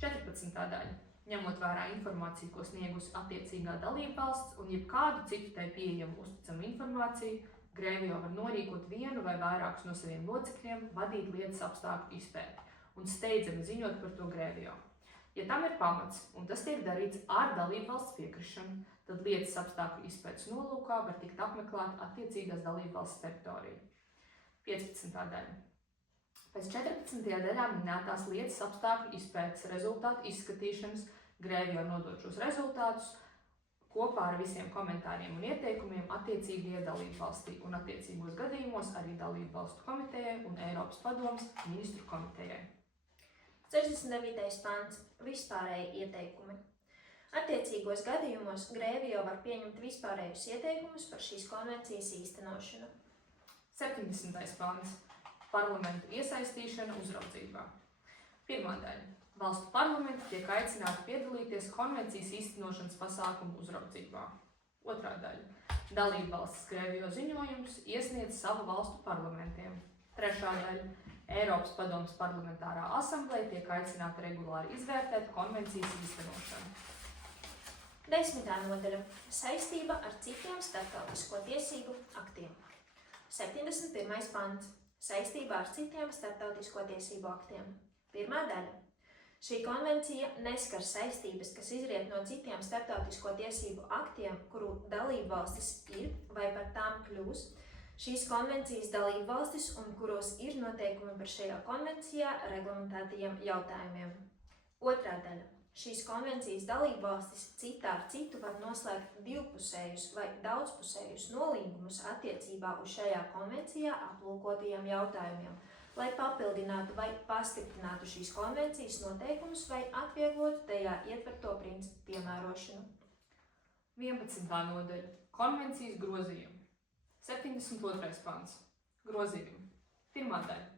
14. daļa. Ņemot vērā informāciju, ko sniegusi attiecīgā dalībvalsts un jebkādu citu tai pieejamu uzticamu informāciju, Grēvio var norīkot vienu vai vairākus no saviem locekļiem, vadīt lietas apstākļu izpēti un steidzami ziņot par to Grēvio. Ja tam ir pamats, un tas tiek darīts ar dalībvalsts piekrišanu, tad lietas apstākļu izpētes nolūkā var tikt apmeklēta attiecīgās dalībvalsts teritorija. 15. daļa. Pēc 14. daļā minētās lietas apstākļu izpētes rezultātu izskatīšanas Grēvio nodot šos rezultātus kopā ar visiem komentāriem un ieteikumiem attiecīgajai dalībvalstī un attiecīgos gadījumos arī dalībvalstu komitejai un Eiropas padomes ministru komitejai. 69. pants. Vispārēji ieteikumi. Attiecīgos gadījumos Grēvio var pieņemt vispārējus ieteikumus par šīs konvencijas īstenošanu. 70. pants. Parlamentu iesaistīšana uzraudzībā. 1. daļa. Valstu parlamenti tiek aicināti piedalīties konvencijas īstenošanas pasākumu uzraudzībā. 2. daļa. Dalībvalstis Grēvio ziņojumus iesniedz savu valstu parlamentiem. 3. daļa. Eiropas padomes parlamentārā asambleja tiek aicināta regulāri izvērtēt konvencijas īstenošanu. 10. nodaļa – saistība ar citiem starptautisko tiesību aktiem. 71. pants – saistībā ar citiem starptautisko tiesību aktiem. 1. daļa. Šī konvencija neskar saistības, kas izriet no citiem starptautisko tiesību aktiem, kuru dalībvalstis ir vai par tām kļūs. Šīs konvencijas dalībvalstis un kuros ir noteikumi par šajā konvencijā reglamentētajiem jautājumiem. 2. daļa. Šīs konvencijas dalībvalstis citā ar citu var noslēgt divpusējus vai daudzpusējus nolīgumus attiecībā uz šajā konvencijā aplūkotajiem jautājumiem, lai papildinātu vai pastiprinātu šīs konvencijas noteikumus vai atvieglotu tajā ietverto principu piemērošanu. 11. nodaļa. Konvencijas grozījumi. 72. pants. Grozījumi. 1. daļa.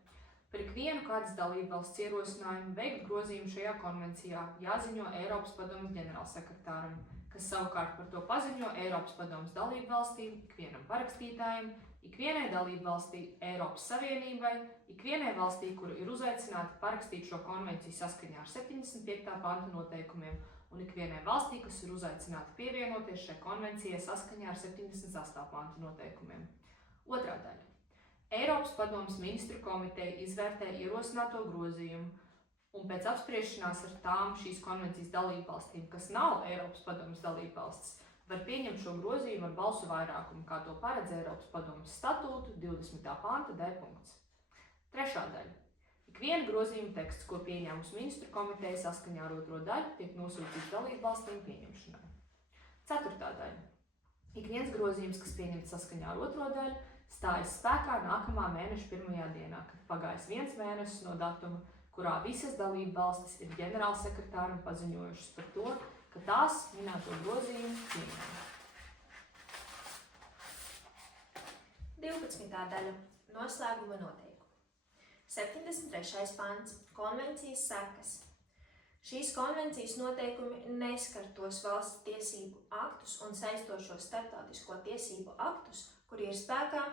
Par ikvienu kādas dalībvalsts ierosinājumu veikt grozījumu šajā konvencijā jāziņo Eiropas padomes ģenerālsekretāram, kas savukārt par to paziņo Eiropas padomes dalībvalstīm, ikvienam parakstītājam, ikvienai dalībvalstī Eiropas Savienībai, ikvienai valstī, kuru ir uzaicināta parakstīt šo konvenciju saskaņā ar 75. panta noteikumiem, un ikvienai valstī, kas ir uzaicināta pievienoties šai konvencijai saskaņā ar 78. panta noteikumiem. 2. daļa. Eiropas padomes ministru komiteja izvērtē ierosināto grozījumu, un pēc apspriešanās ar tām šīs konvencijas dalībvalstīm, kas nav Eiropas padomes dalībvalstis, var pieņemt šo grozījumu ar balsu vairākumu, kā to paredz Eiropas padomes statūtu 20. panta D punkts. 3. daļa. Ikviena grozījuma teksts, ko pieņēmusi ministru komiteja saskaņā ar 2. daļu, tiek nosūtīts dalībvalstīm pieņemšanai. 4. daļa. Ik viens grozījums, kas pieņemts saskaņā ar 2. daļu, stājas spēkā nākamā mēneša 1. dienā, kad pagājis 1 mēnesis no datuma, kurā visas dalībvalstis ir ģenerālsekretāram paziņojušas par to, ka tās minēto grozījumu pieņem. 12. daļa. Noslēguma noteikumi. 73. pants. Konvencijas sekas. Šīs konvencijas noteikumi neskar tos valsts tiesību aktus un saistošos starptautisko tiesību aktus, kuri ir spēkā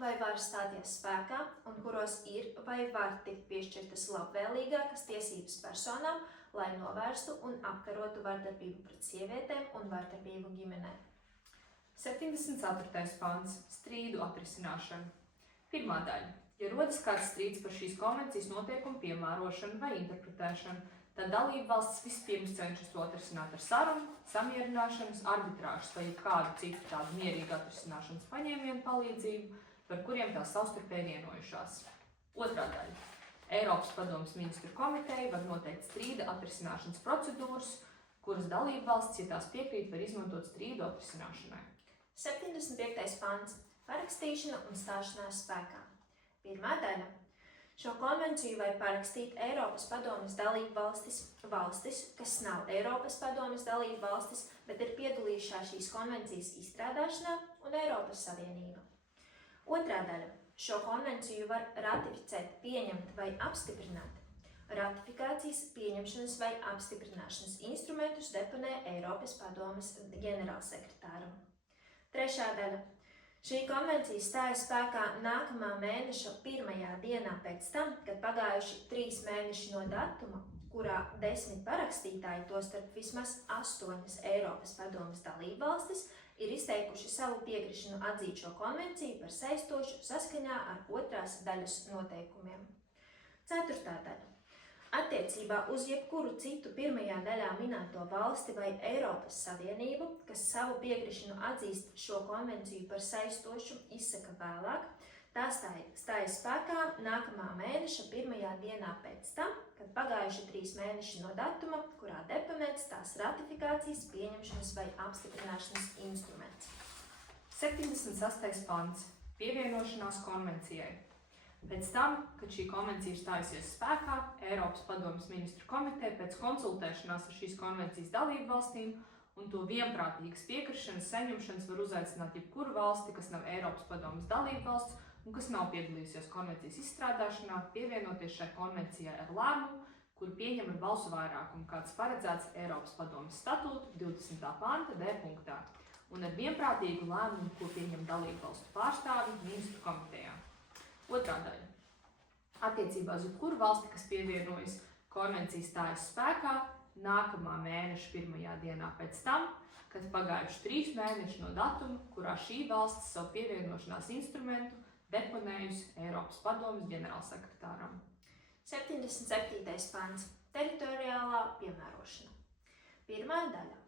vai var stāties spēkā un kuros ir vai var tikt piešķirtas labvēlīgākas tiesības personām, lai novērstu un apkarotu vardarbību pret sievietēm un vardarbību ģimenē. 74. pants. Strīdu atrisināšana. 1. daļa. Ja rodas kāds strīds par šīs konvencijas noteikumu piemērošanu vai interpretēšanu, tad dalībvalstis vispirms cenšas to atrisināt ar sarunu, samierināšanas, arbitrāžas vai kādu citu tādu mierīgu atrisināšanas paņēmienu palīdzību, par kuriem tās savstarpēji vienojušās. 2. daļa. Eiropas padomes ministru komiteja var noteikt strīda atrisināšanas procedūras, kuras dalībvalstis, ja tās piekrīt, var izmantot strīdu atrisināšanai. 75. pants. Parakstīšana un stāšanās spēkā. 1. daļa. Šo konvenciju var parakstīt Eiropas padomes valstis, kas nav Eiropas padomes valstis, bet ir piedalījušās šīs konvencijas izstrādāšanā, un Eiropas Savienība. 2. daļa. Šo konvenciju var ratificēt, pieņemt vai apstiprināt. Ratifikācijas, pieņemšanas vai apstiprināšanas instrumentus deponē Eiropas padomes ģenerālsekretāram. 3. daļa. Šī konvencija stājas spēkā nākamā mēneša 1. dienā pēc tam, kad pagājuši 3 mēneši no datuma, kurā 10 parakstītāji, tostarp vismaz 8 Eiropas padomes dalībvalstis, ir izteikuši savu piekrišanu atzīt šo konvenciju par saistošu saskaņā ar 2. daļas noteikumiem. 4. daļa. Attiecībā uz jebkuru citu 1. daļā minēto valsti vai Eiropas Savienību, kas savu piekrišanu atzīst šo konvenciju par saistošu, izsaka vēlāk, tā stājas spēkā nākamā mēneša 1. dienā pēc tam, kad pagājuši 3 mēneši no datuma, kurā deponēts tās ratifikācijas, pieņemšanas vai apstiprināšanas instruments. 76. pants. Pievienošanās konvencijai. Pēc tam, kad šī konvencija ir stājusies spēkā, Eiropas padomes ministru komiteja pēc konsultēšanās ar šīs konvencijas dalību valstīm un to vienprātīgas piekrišanas saņemšanas var uzaicināt jebkuru valsti, kas nav Eiropas padomes dalību valsts un kas nav piedalījusies konvencijas izstrādāšanā, pievienoties šai konvencijai ar lēmumu, kuru pieņem ar balsu vairākumu, kāds paredzēts Eiropas padomes statūtu 20. panta D punktā, un ar vienprātīgu lēmumu, ko pieņem dalību valstu pārstāvji ministru komitejā. 2. daļa. Attiecībā uz jebkuru valsti, kas pievienojas konvencijas stājas spēkā, nākamā mēneša 1. dienā pēc tam, kad pagājuši 3 mēneši no datuma, kurā šī valsts savu pievienošanās instrumentu deponējusi Eiropas padomes ģenerālsekretāram. 77. pants – teritoriālā piemērošana. Pirmā daļa.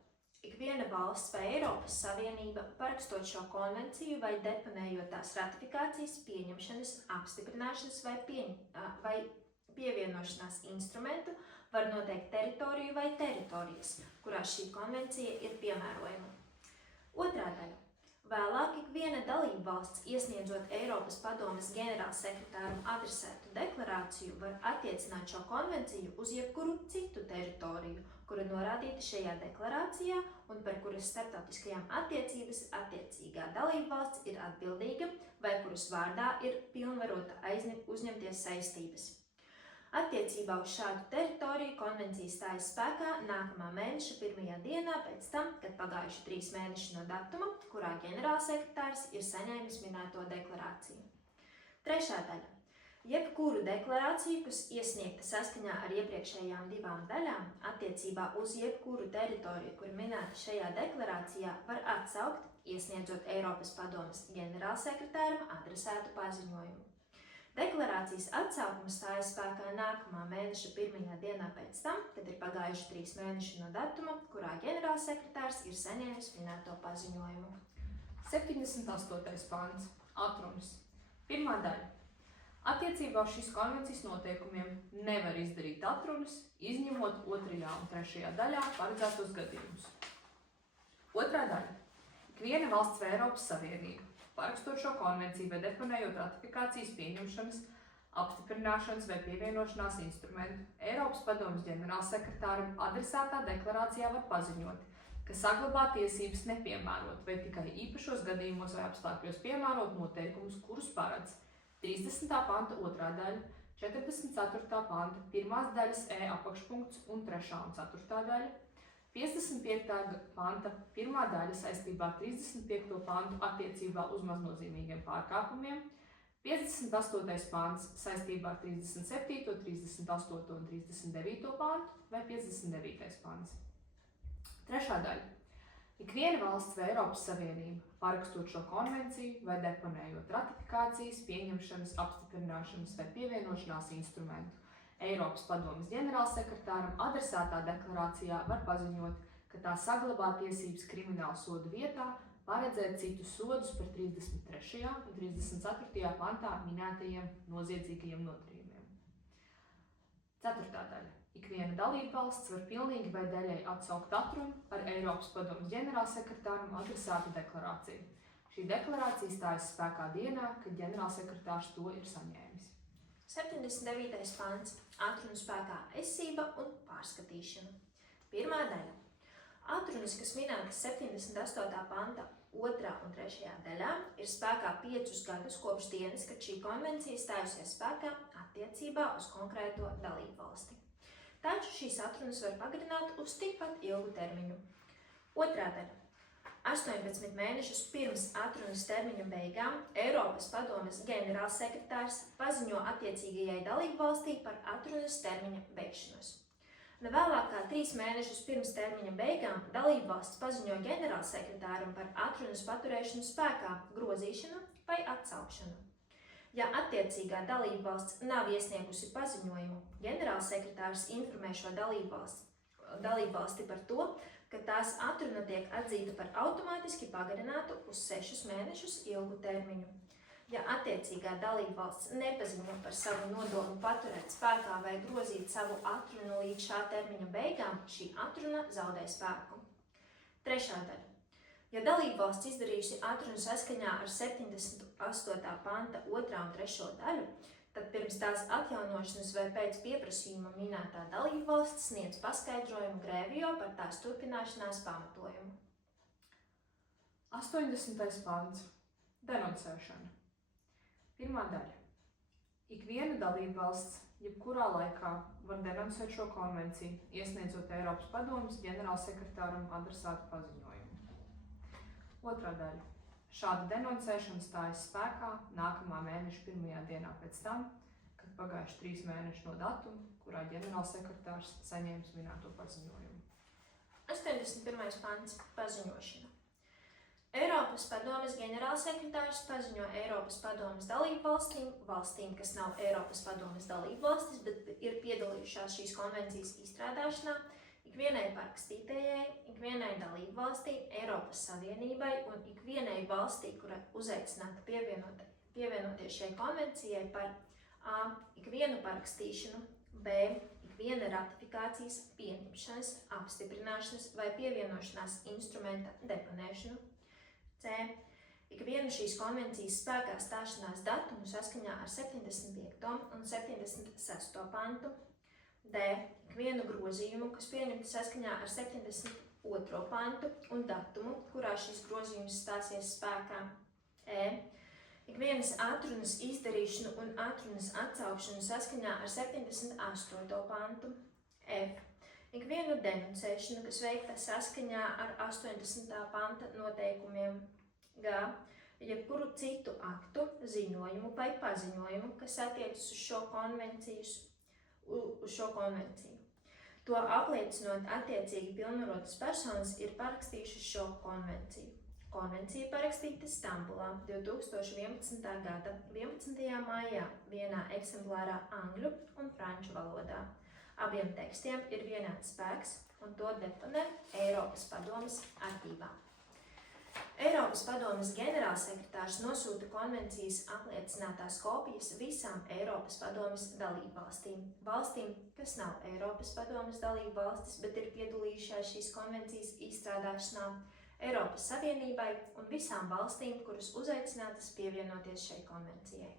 Ikviena valsts vai Eiropas Savienība, parakstot šo konvenciju vai deponējot tās ratifikācijas, pieņemšanas, apstiprināšanas vai pievienošanās instrumentu, var noteikt teritoriju vai teritorijas, kurās šī konvencija ir piemērojama. Otrā daļa. Vēlāk ikviena dalība valsts, iesniedzot Eiropas padomes ģenerālsekretāram adresētu deklarāciju, var attiecināt šo konvenciju uz jebkuru citu teritoriju, kura norādīta šajā deklarācijā un par kuras starptautiskajām attiecības attiecīgā dalība valsts ir atbildīga vai kuras vārdā ir pilnvarota uzņemties saistības. Attiecībā uz šādu teritoriju konvencija stājas spēkā nākamā mēneša 1. dienā pēc tam, kad pagājuši 3 mēneši no datuma, kurā ģenerālsekretārs ir saņēmis minēto deklarāciju. Trešā daļa. Jebkuru deklarāciju, kas iesniegta saskaņā ar iepriekšējām 2 daļām, attiecībā uz jebkuru teritoriju, kur minēta šajā deklarācijā, var atsaukt, iesniedzot Eiropas padomes ģenerālsekretāram adresētu paziņojumu. Deklarācijas atsaukums stājas spēkā nākamā mēneša 1. dienā pēc tam, kad ir pagājuši 3 mēneši no datuma, kurā ģenerālsekretārs ir saņēmis minēto paziņojumu. 78. pants – atrunas. Pirmā daļa. Attiecībā uz šīs konvencijas noteikumiem nevar izdarīt atrunas, izņemot 2. un 3. daļā paredzētos gadījumus. Otrā daļa. Ikviena valsts vai Eiropas Savienība, parakstot šo konvenciju vai deponējot ratifikācijas pieņemšanas, apstiprināšanas vai pievienošanās instrumentu, Eiropas padomes ģenerālsekretāram adresētā deklarācijā var paziņot, ka saglabā tiesības nepiemērot vai tikai īpašos gadījumos vai apstākļos piemērot noteikumus, kurus paredz 30. panta 2. daļa, 44. panta 1. daļas apakšpunkts un 3. un 4. daļa, 55. panta 1. daļa saistībā ar 35. pantu attiecībā uz maznozīmīgiem pārkāpumiem, 58. pants saistībā ar 37., 38. un 39. pantu vai 59. pants. Trešā daļa. Ikviena valsts vai Eiropas Savienība, parakstot šo konvenciju vai deponējot ratifikācijas, pieņemšanas, apstiprināšanas vai pievienošanās instrumentu, Eiropas padomes ģenerālsekretāram adresētā deklarācijā var paziņot, ka tā saglabā tiesības kriminālu sodu vietā paredzēt citus sodus par 33. un 34. pantā minētajiem noziedzīgajiem nodarījumiem. 4. daļa. Ikviena dalībvalsts var pilnīgi vai daļai atsaukt atrunu ar Eiropas padomes ģenerālsekretāram adresētu deklarāciju. Šī deklarācija stājas spēkā dienā, kad ģenerālsekretārs to ir saņēmis. 79. pants – atrunu spēkā esība un pārskatīšana. Pirmā daļa. Atrunas, kas minētas 78. panta 2. un 3. daļā, ir spēkā 5 gadus kopš dienas, kad šī konvencija stājusies spēkā attiecībā uz konkrēto dalību valsti. Taču šīs atrunas var pagarināt uz tikpat ilgu termiņu. Otrā daļa. 18 mēnešus pirms atrunas termiņa beigām Eiropas padomes ģenerālsekretārs paziņo attiecīgajai dalībvalstī par atrunas termiņa beigšanos. Nevēlāk kā 3 mēnešus pirms termiņa beigām dalībvalsts paziņo ģenerālsekretāram par atrunas paturēšanu spēkā, grozīšanu vai atsaukšanu. Ja attiecīgā dalībvalsts nav iesniegusi paziņojumu, ģenerālsekretārs informē šo dalībvalsti par to, ka tās atruna tiek atzīta par automātiski pagarinātu uz 6 mēnešus ilgu termiņu. Ja attiecīgā dalībvalsts nepaziņo par savu nodomu paturēt spēkā vai grozīt savu atrunu līdz šā termiņa beigām, šī atruna zaudē spēku. Trešā daļa. Ja dalībvalsts izdarījusi atrunu saskaņā ar 78. panta 2. un 3. daļu, tad pirms tās atjaunošanas vai pēc pieprasījuma minētā dalībvalsts sniedz paskaidrojumu grēvijo par tās turpināšanās pamatojumu. 80. pants. Denoncēšana. Pirmā daļa. Ikviena dalībvalsts jebkurā laikā var denoncēt šo konvenciju, iesniedzot Eiropas padomes ģenerālsekretāram adresētu paziņojumu. Otrā daļa. Šāda denoncēšana stājas spēkā nākamā mēneša 1. dienā pēc tam, kad pagājuši 3 mēneši no datuma, kurā ģenerālsekretārs saņēmis minēto paziņojumu. 81. pants – paziņošana. Eiropas padomes ģenerālsekretārs paziņo Eiropas padomes dalību valstīm, kas nav Eiropas padomes dalību valstis, bet ir piedalījušās šīs konvencijas izstrādāšanā, ikvienai parakstītējai, ikvienai dalību valstī, Eiropas Savienībai un ikvienai valstī, kura uzaicināta pievienoties šai konvencijai par a. ikvienu parakstīšanu, b. ikviena ratifikācijas, pieņemšanas, apstiprināšanas vai pievienošanās instrumenta deponēšanu, c. ikvienu šīs konvencijas spēkā stāšanās datumu saskaņā ar 75. un 76. pantu, d. ikvienu grozījumu, kas pieņemti saskaņā ar 72. pantu un datumu, kurā šis grozījums stāsies spēkā, e. ikvienas atrunas izdarīšanu un atrunas atsaukšanu saskaņā ar 78. pantu, f. ikvienu denuncēšanu, kas veikta saskaņā ar 80. panta noteikumiem, g. jebkuru citu aktu, ziņojumu vai paziņojumu, kas attiecas uz šo konvenciju. To apliecinot attiecīgi pilnvarotas personas ir parakstījušas šo konvenciju. Konvencija parakstīta Stambulā 2011. gada 11. maijā vienā eksemplārā angļu un franču valodā. Abiem tekstiem ir vienāds spēks un to deponē Eiropas padomes arhīvā. Eiropas padomes ģenerālsekretārs nosūta konvencijas apliecinātās kopijas visām Eiropas padomes valstīm, kas nav Eiropas padomes dalību valstis, bet ir piedalījušās šīs konvencijas izstrādāšanā, Eiropas Savienībai un visām valstīm, kuras uzaicinātas pievienoties šai konvencijai.